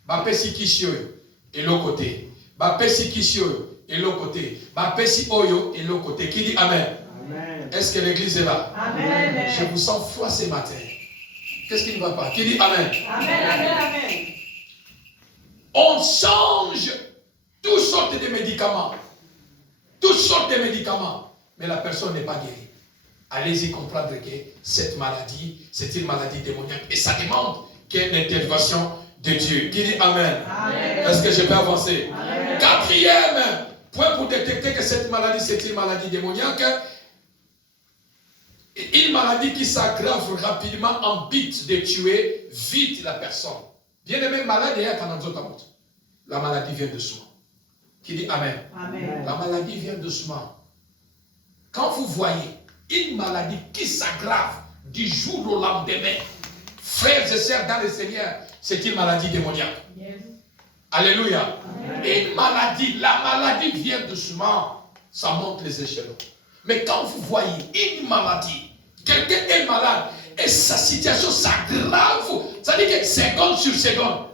Bapesi kisio et l'autre côté. Bapesi kisio et l'autre côté. Bapesi oyo et l'autre côté. Qui dit Amen. Amen. Est-ce que l'église est là? Amen. Je vous sens froid ce matin. Qu'est-ce qui ne va pas? Qui dit Amen. Amen. Amen. On change toutes sortes de médicaments. Toutes sortes de médicaments. Mais la personne n'est pas guérie. Allez-y comprendre que cette maladie, c'est une maladie démoniaque. Et ça demande qu'il y ait une intervention de Dieu. Qui dit Amen. Amen. Est-ce que je peux avancer? Amen. Quatrième point pour détecter que cette maladie, c'est une maladie démoniaque. Une maladie qui s'aggrave rapidement en but de tuer vite la personne. Bien aimé, maladie, la maladie vient doucement. Qui dit Amen. Amen. La maladie vient doucement. Quand vous voyez une maladie qui s'aggrave du jour au lendemain, frères et sœurs dans le Seigneur, c'est une maladie démoniaque. Yes. Alléluia. Amen. Et une maladie, la maladie vient doucement, ça monte les échelons. Mais quand vous voyez une maladie, quelqu'un est malade et sa situation s'aggrave, ça dit que seconde sur seconde.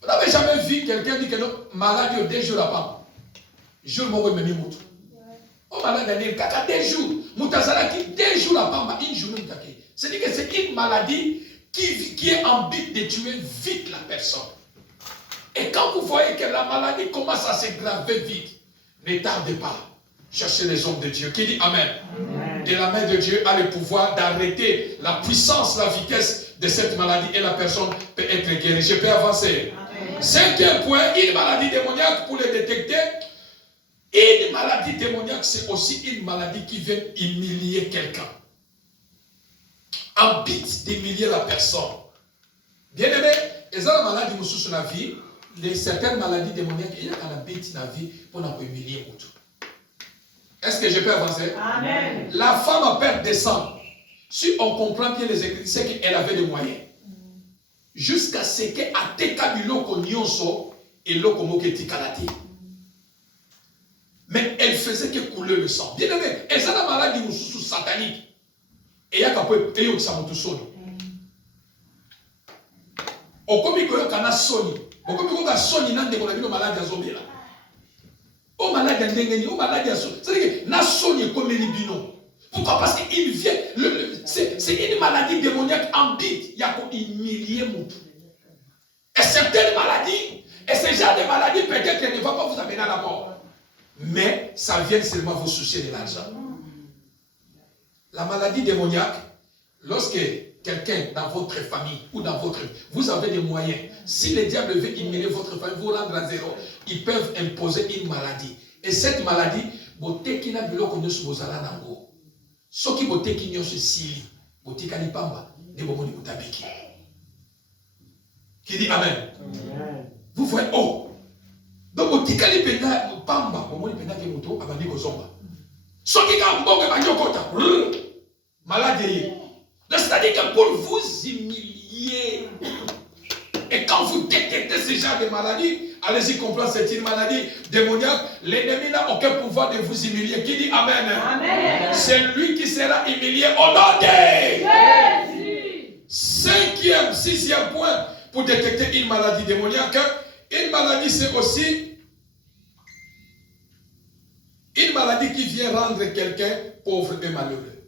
Vous n'avez jamais vu quelqu'un dire que non, maladie 2 jours après. Jour où il me dit, oh malade, il y a 2 jours. Moutazala qui 2 jours après, une journée. C'est-à-dire que c'est une maladie qui est en but de tuer vite la personne. Et quand vous voyez que la maladie commence à s'aggraver vite, ne tardez pas. Cherchez les hommes de Dieu. Qui dit Amen. Amen. Et la main de Dieu a le pouvoir d'arrêter la puissance, la vitesse de cette maladie et la personne peut être guérie. Je peux avancer. Amen. 5e point, une maladie démoniaque pour les détecter. maladie démoniaque, c'est aussi une maladie qui vient humilier quelqu'un. Un but d'humilier la personne. Bien aimé, et ça la maladie sur la vie, certaines maladies démoniaques, il y a un but dans la vie pour humilier l'autre. Est-ce que je peux avancer? Amen. La femme a perdu des sangs. Si on comprend bien les écrits, c'est qu'elle avait des moyens. Jusqu'à ce qu'elle ait biloko nyonso et loko moketi kalati. Mais elle faisait que couler le sang. Bien aimé, et ça la maladie sous satanique. Et il y a qu'à peu payer au samotusoni. Au comme il y a soni. Au comme il y a soni nan de mon ami malade à zombie là. Au malade à ndengeni, au malade à soni. C'est-à-dire que na soni comme les bino. Pourquoi? Parce qu'il vient. C'est une maladie démoniaque en bite. Il y a qu'à humilier mon. Et certaines maladies, et ce genre de maladies peut-être ne va pas vous amener à la mort. Mais ça vient seulement vous soucier de l'argent. La maladie démoniaque, lorsque quelqu'un dans votre famille ou dans votre... Vous avez des moyens. Si le diable veut humilier votre famille, vous rendre à zéro, ils peuvent imposer une maladie. Et cette maladie, beauté qui n'a plus le connu sur vos alans en gros. Ce qui beauté qui n'y a ce sili, beauté qui n'a pas, des moments de boutabiki. Qui dit Amen. Amen. Vous voyez, oh! Donc, beauté qui n'a pas, moment de pénal qui est moto, abandonné aux ombres. Ce qui n'a pas, maladie. C'est-à-dire que pour vous humilier, et quand vous détectez ce genre de maladie, allez-y comprendre, c'est une maladie démoniaque, l'ennemi n'a aucun pouvoir de vous humilier. Qui dit Amen? Amen. C'est lui qui sera humilié au nom de Jésus. Sixième point pour détecter une maladie démoniaque. Une maladie, c'est aussi une maladie qui vient rendre quelqu'un pauvre et malheureux.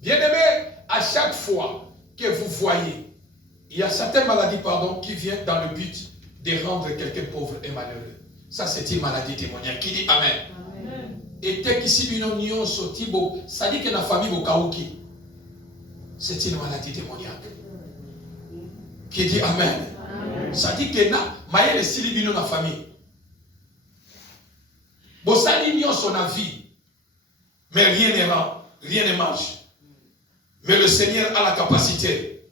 Bien-aimé, à chaque fois que vous voyez, il y a certaines maladies, qui viennent dans le but de rendre quelqu'un pauvre et malheureux. Ça, c'est une maladie démoniaque. Qui dit Amen? Amen. Et tel qu'ici, l'union sorti, ça dit que la famille Bokauki, c'est une maladie démoniaque. Qui dit Amen? Amen. Ça dit que Maïe le Silibino la famille. Bon, ça l'union son avis, mais rien ne rend, rien ne marche. Mais le Seigneur a la capacité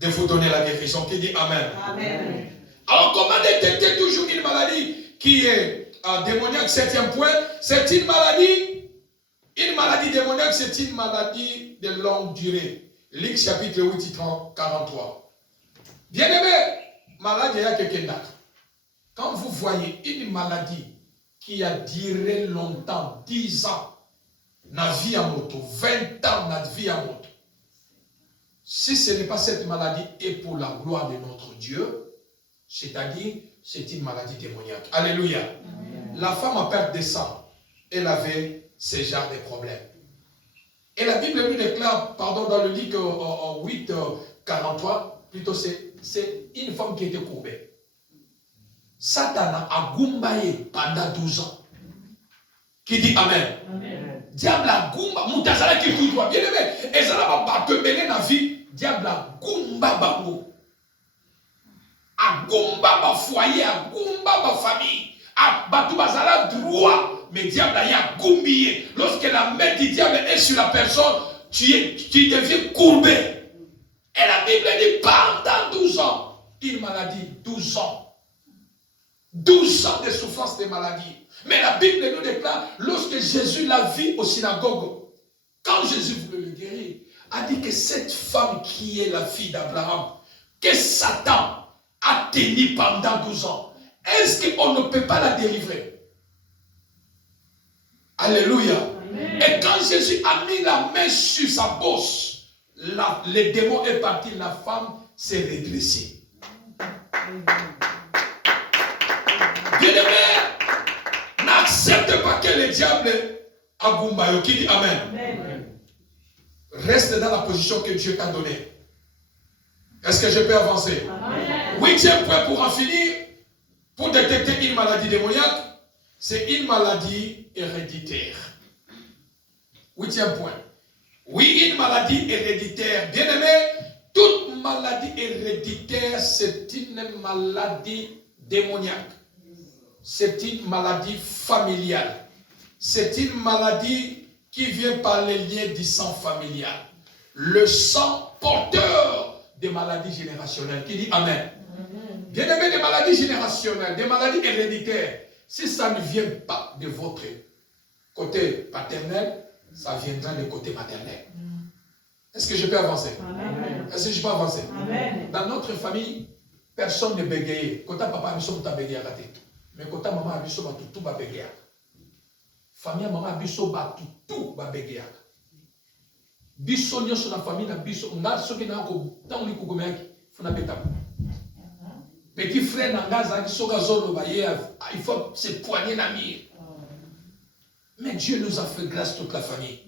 de vous donner la guérison. Qui dit Amen. Amen. Alors, comment détecter toujours une maladie qui est démoniaque? Septième point, c'est une maladie démoniaque, c'est une maladie de longue durée. Luc chapitre 8, 43. Bien aimé, maladie, il y a quelqu'un d'autre. Quand vous voyez une maladie qui a duré longtemps, 10 ans, na vie à moto, 20 ans, na vie à moto. Si ce n'est pas cette maladie et pour la gloire de notre Dieu, c'est-à-dire c'est une maladie démoniaque. Alléluia. Amen. La femme a perdu des sangs. Elle avait ce genre de problèmes. Et la Bible nous déclare, dans le Luc 8, 43, plutôt c'est une femme qui était courbée. Satan a goumbaye pendant 12 ans. Qui dit Amen. Amen. Diable a goumba, moutazala qui tout droit. Bien aimé, et ça n'a pas battu dans la vie. Diable a goumba bango. A goumba ba foyer, a goumba ba famille. A batu bazala droit. Mais diable a goumbié. Lorsque la main du diable est sur la personne, tu deviens courbé. Et la Bible dit pendant 12 ans, une maladie, 12 ans. 12 ans de souffrance de maladie. Mais la Bible nous déclare, lorsque Jésus l'a vu au synagogue, quand Jésus voulait le guérir, a dit que cette femme qui est la fille d'Abraham, que Satan a tenu pendant 12 ans, est-ce qu'on ne peut pas la délivrer? Alléluia. Amen. Et quand Jésus a mis la main sur sa bosse, le démon est parti, la femme s'est redressée. Bien-aimé, n'accepte pas que le diable a goumbayo. Qui dit Amen. Amen. Reste dans la position que Dieu t'a donnée. Est-ce que je peux avancer? Amen. Huitième point pour en finir, pour détecter une maladie démoniaque, c'est une maladie héréditaire. Huitième point. Oui, une maladie héréditaire. Bien-aimé, toute maladie héréditaire, c'est une maladie démoniaque. C'est une maladie familiale. c'est une maladie qui vient par les liens du sang familial. Le sang porteur des maladies générationnelles. Qui dit Amen. Bien-aimé, des maladies générationnelles, des maladies héréditaires, si ça ne vient pas de votre côté paternel, ça viendra du côté maternel. Est-ce que je peux avancer? Est-ce que je peux avancer? Amen. Dans notre famille, personne ne bégaye. Quand papa a besoin de bégayer, mais quand maman a besoin de tout, va bégayer. Famille maman a besoin de tout, va bégayer. Biso nyoso na famille na biso, nga soki na ko tant li ko komeki, fona beta. Petit frère na ngaza ki soka zolo ba ye, il faut se poigner na mire. Mais Dieu nous a fait grâce toute la famille.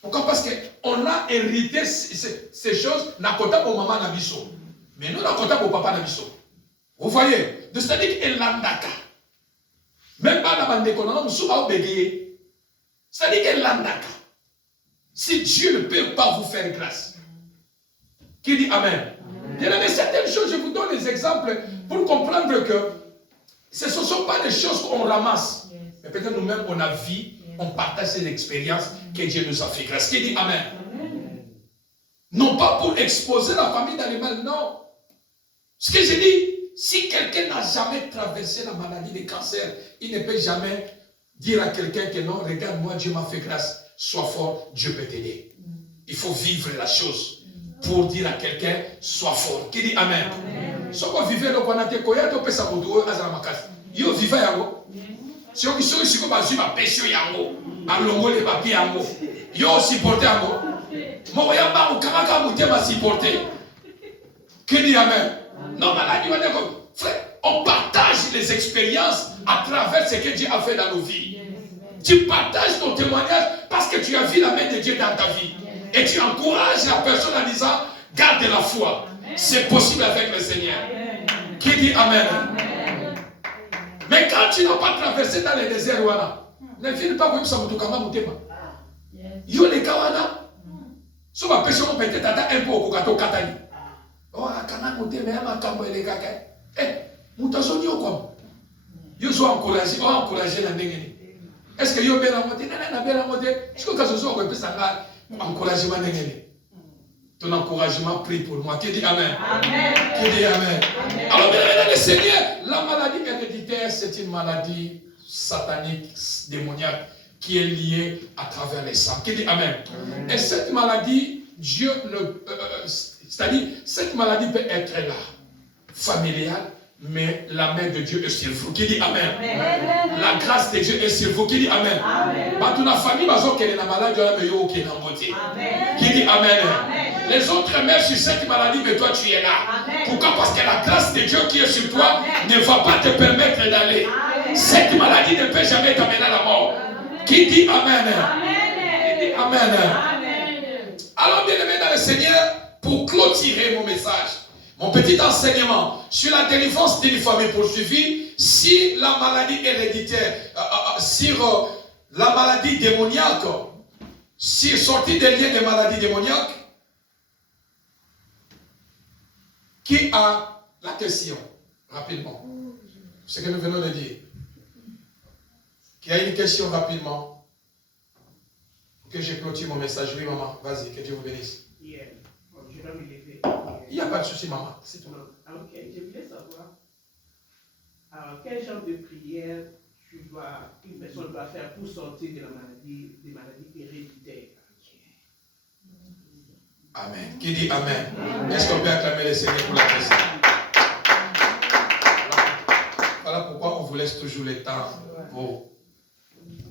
Pourquoi? Parce qu'on a hérité ces choses, na kota pour maman na biso. Mais nous na kota pour papa na biso. Vous voyez? De c'est-à-dire qu'elle landaka. Même pas na bande qu'on a musuba obégué. C'est-à-dire qu'elle landaka. Si Dieu ne peut pas vous faire grâce. Qui dit Amen? Bien aimé, certaines choses, je vous donne des exemples pour comprendre que ce ne sont pas des choses qu'on ramasse. Mais peut-être nous-mêmes, on a vu, on partage ces expériences que Dieu nous a fait grâce. Qui dit Amen? Non pas pour exposer la famille dans les mal, non. Ce que je dis, si quelqu'un n'a jamais traversé la maladie de cancer, il ne peut jamais dire à quelqu'un que non, regarde, moi, Dieu m'a fait grâce. Sois fort, Dieu peut t'aider. Il faut vivre la chose pour dire à quelqu'un, sois fort. Qui dit Amen? Si on vivait le Kwanate Koya, on peut s'aboutir à Zamakas. Yo vivait yango. Si on vit sur ma péché yango, à l'ongo les papiers yango. Yo supporté yango. Moya ba ou kamaka mouté m'a supporté. Qui dit Amen? Non, maladie, frère, on partage les expériences à travers ce que Dieu a fait dans nos vies. Tu partages ton témoignage parce que tu as vu la main de Dieu dans ta vie. Et tu encourages la personne en disant, garde la foi. C'est possible avec le Seigneur. Qui dit Amen? Mais quand tu n'as pas traversé dans les déserts, ne viens pas comme ça, yo les kawana. So ma personne peut être un peu au kato katani. Oh, kana mutema ya makambo ele kaka. Mutasoni okwa. Yo so encourager la ndengeni. Est-ce que yo bela moté na bela moté? Est-ce que kaso so ko pesa nga encouragement ndengeni? Ton encouragement prie pour moi. Qui dit Amen? Amen. Qui dit Amen? Amen. Alors bien le Seigneur, la maladie héréditaire, c'est une maladie satanique, démoniaque, qui est liée à travers les sangs. Qui dit Amen? Amen. Et cette maladie, Dieu c'est-à-dire, cette maladie peut être là, familiale, mais la main de Dieu est sur vous. Qui dit Amen? Amen. La grâce de Dieu est sur vous. Qui dit Amen? Amen. Bah, toute la famille, qui est malade, qui dit Amen. Amen. Les autres mères sur cette maladie, mais toi tu es là. Amen. Pourquoi? Parce que la grâce de Dieu qui est sur toi ne va pas te permettre d'aller. Cette maladie ne peut jamais t'amener à la mort. Amen. Qui dit Amen? Amen. Qui dit Amen? Amen. Alors bien aimé dans le Seigneur, pour clôturer mon message, mon petit enseignement sur la délivrance d'une famille poursuivie, si la maladie héréditaire, sur la maladie démoniaque, si sortie des liens des maladies démoniaques, qui a la question, rapidement? Ce que nous venons de dire. Qui a une question rapidement? Que je clôture mon message. Oui, maman, vas-y, que Dieu vous bénisse. Je dois me lever. Il n'y a pas de souci, maman. C'est tout. Ok, je voulais savoir, alors, quel genre de prière une personne doit faire pour sortir de la maladie, des maladies héréditaires? Amen. Qui dit Amen? Est-ce qu'on peut acclamer le Seigneur pour la question? Voilà pourquoi on vous laisse toujours le temps pour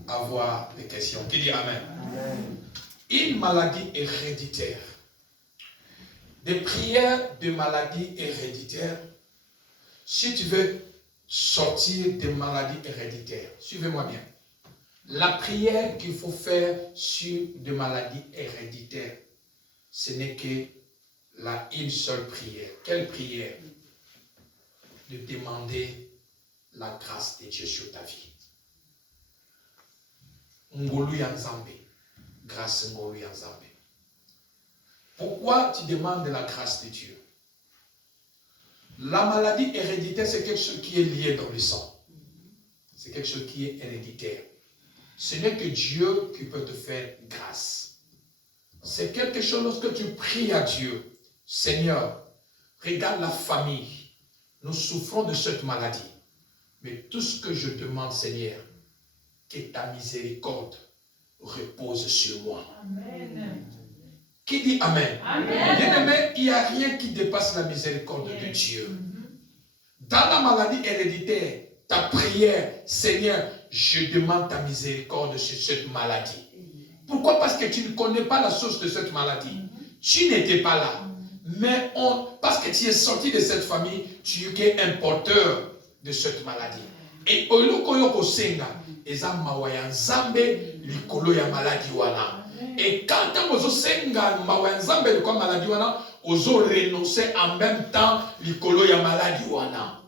avoir des questions. Qui dit Amen? Une maladie héréditaire. Des prières de maladies héréditaires. Si tu veux sortir des maladies héréditaires, suivez-moi bien. La prière qu'il faut faire sur des maladies héréditaires, ce n'est que une seule prière. Quelle prière? De demander la grâce de Dieu sur ta vie. Ngolu Yanzambe. Grâce Ngolu Yanzambe. Pourquoi tu demandes la grâce de Dieu? La maladie héréditaire, c'est quelque chose qui est lié dans le sang. c'est quelque chose qui est héréditaire. Ce n'est que Dieu qui peut te faire grâce. C'est quelque chose lorsque tu pries à Dieu. Seigneur, regarde la famille. Nous souffrons de cette maladie. Mais tout ce que je demande, Seigneur, que ta miséricorde repose sur moi. Amen. Qui dit Amen? Amen. Bien-aimé, il n'y a rien qui dépasse la miséricorde de Dieu. Dans la maladie héréditaire, ta prière, Seigneur, je demande ta miséricorde sur cette maladie. Pourquoi? Parce que tu ne connais pas la source de cette maladie. Tu n'étais pas là. Mais parce que tu es sorti de cette famille, tu es un porteur de cette maladie. Et au lieu que senga, eza mawaya nzambe likolo ya maladie wana. Et quand on senga mawaya nzambe likolo ya maladie wana, ozo renoncer en même temps likolo ya maladie wana.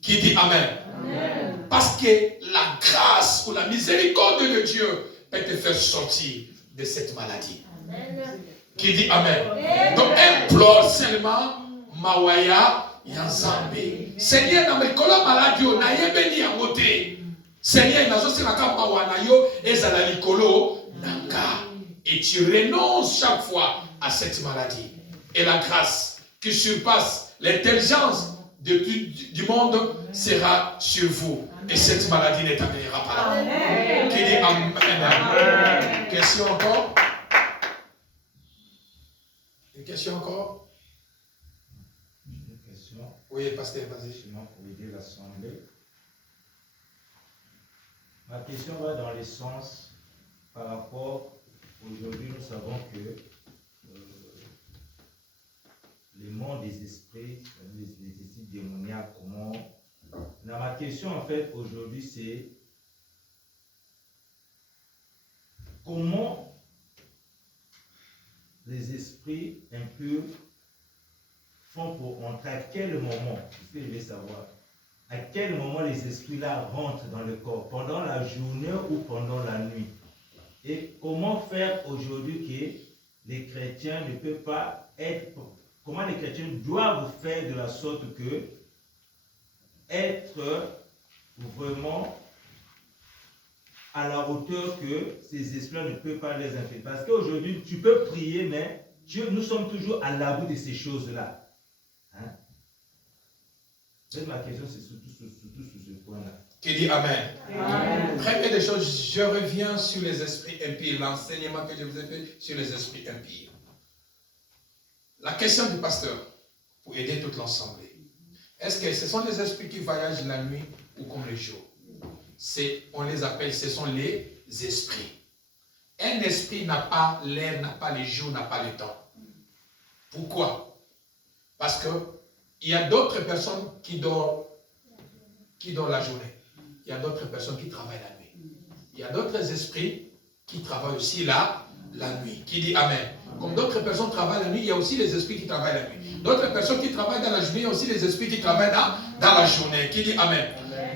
Qui dit Amen? Amen. Parce que la grâce ou la miséricorde de Dieu peut te faire sortir de cette maladie. Amen. Qui dit Amen? Amen. Donc implore seulement mawaya Yanzambe. Seigneur, dans mes colas maladie, on a yébeni à moté. Seigneur, dans ce cas, mawanayo ezala likolo nanga. Et tu renonces chaque fois à cette maladie. Et la grâce qui surpasse l'intelligence du monde sera sur vous. Et cette maladie ne t'amènera pas là. Amen. Qui dit Amen. Amen. Question encore? Une question encore? Oui, pasteur, vas-y. Pour aider l'Assemblée. Ma question va dans le sens par rapport, aujourd'hui nous savons que le monde des esprits, les esprits démoniaques, comment... Là, ma question en fait aujourd'hui c'est comment les esprits impurs font pour entrer, à quel moment, c'est ce que je veux savoir, à quel moment les esprits-là rentrent dans le corps, pendant la journée ou pendant la nuit. Et comment faire aujourd'hui que les chrétiens ne peuvent pas être, comment les chrétiens doivent faire de la sorte que être vraiment à la hauteur que ces esprits ne peuvent pas les infecter. Parce qu'aujourd'hui, tu peux prier, mais nous sommes toujours à l'abri de ces choses-là. Hein? Ma question, c'est surtout sur ce point-là. Qui dit Amen. Amen. Première des choses, je reviens sur les esprits impies, l'enseignement que je vous ai fait sur les esprits impies. La question du pasteur, pour aider toute l'assemblée. Est-ce que ce sont les esprits qui voyagent la nuit ou comme le jour? On les appelle, ce sont les esprits. Un esprit n'a pas l'air, n'a pas les jours, n'a pas le temps. Pourquoi? Parce qu'il y a d'autres personnes qui dorment la journée. Il y a d'autres personnes qui travaillent la nuit. Il y a d'autres esprits qui travaillent aussi la nuit. Qui dit Amen. Comme d'autres personnes travaillent la nuit, il y a aussi les esprits qui travaillent la nuit. D'autres personnes qui travaillent dans la journée, il y a aussi les esprits qui travaillent dans la journée. Qui dit Amen.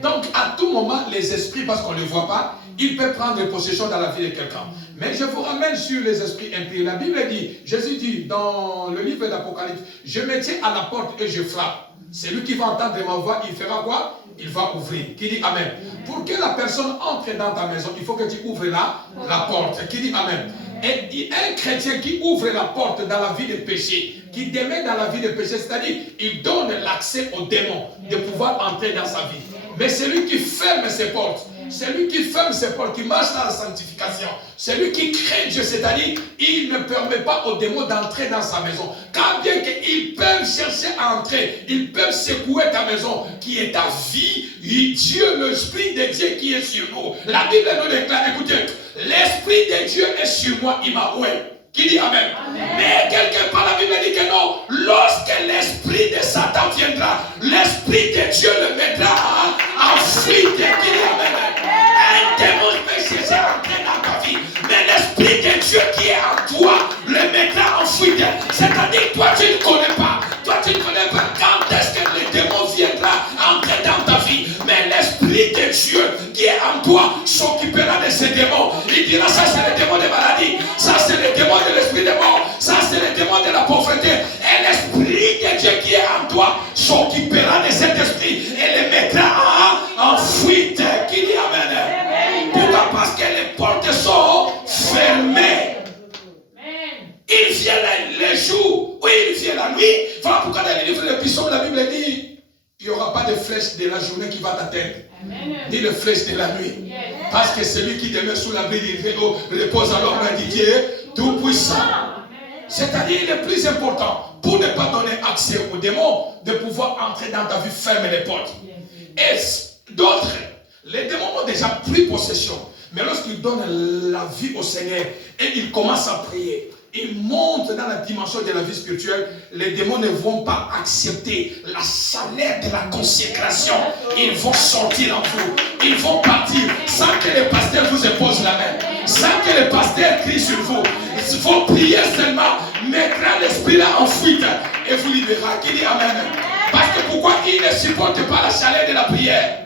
Donc à tout moment, les esprits, parce qu'on ne les voit pas, ils peuvent prendre possession dans la vie de quelqu'un. Mais je vous ramène sur les esprits impies. La Bible dit, Jésus dit dans le livre d'Apocalypse, je me tiens à la porte et je frappe. Celui qui va entendre ma voix, il fera quoi? Il va ouvrir. Qui dit Amen. Pour que la personne entre dans ta maison, il faut que tu ouvres la porte. Qui dit Amen. Et un chrétien qui ouvre la porte dans la vie des péchés, qui démet dans la vie des péchés, c'est-à-dire il donne l'accès aux démons de pouvoir entrer dans sa vie. Mais celui qui ferme ses portes, celui qui ferme ses portes, qui marche dans la sanctification, celui qui craint Dieu, c'est-à-dire il ne permet pas aux démons d'entrer dans sa maison. Quand bien qu'ils peuvent chercher à entrer, ils peuvent secouer ta maison, qui est ta vie, Dieu, l'Esprit de Dieu qui est sur nous. La Bible nous déclare, écoutez, l'Esprit de Dieu est sur moi, il m'a oué. Qui dit Amen. Amen. Mais quelque part la Bible dit que non, lorsque l'esprit de Satan viendra, l'Esprit de Dieu le mettra en fuite. Qui dit Amen. Un démon peut chercher à entrer dans ta vie, mais l'Esprit de Dieu qui est en toi le mettra en fuite. C'est-à-dire, toi tu ne connais pas. Toi tu ne connais pas quand est-ce que le démon viendra entrer dans ta vie. Mais l'Esprit de Dieu qui est en toi s'occupera de ces démons. Il dira, ça c'est le démon de maladie, ça c'est le démon de l'esprit de mort, ça c'est le démon de la pauvreté. Et l'Esprit de Dieu qui est en toi s'occupera de cet esprit et le mettra en fuite. Qui dit Amen? Pourquoi? Parce que les portes sont fermées. Il vient les jours, oui, il vient la nuit. Voilà pourquoi dans les livres de psaumes, la Bible dit, il n'y aura pas de flèche de la journée qui va t'atteindre, ni de flèche de la nuit. Parce que celui qui demeure sous l'abri du vélo repose à l'ombre du Dieu tout-puissant. C'est-à-dire, il est plus important, pour ne pas donner accès aux démons, de pouvoir entrer dans ta vie, fermer les portes. Et d'autres, les démons ont déjà pris possession. Mais lorsqu'ils donnent la vie au Seigneur et ils commencent à prier, ils montent dans la dimension de la vie spirituelle, les démons ne vont pas accepter la chaleur de la consécration. Ils vont sortir en vous. Ils vont partir sans que le pasteur vous impose la main. Sans que le pasteur crie sur vous. Il faut prier seulement, mettre l'esprit là en fuite et vous libérera. Qui dit Amen? Parce que pourquoi ils ne supportent pas la chaleur de la prière?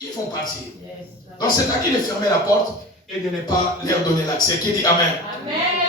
Ils vont partir. Donc c'est-à-dire de fermer la porte et de ne pas leur donner l'accès. Qui dit Amen? Amen.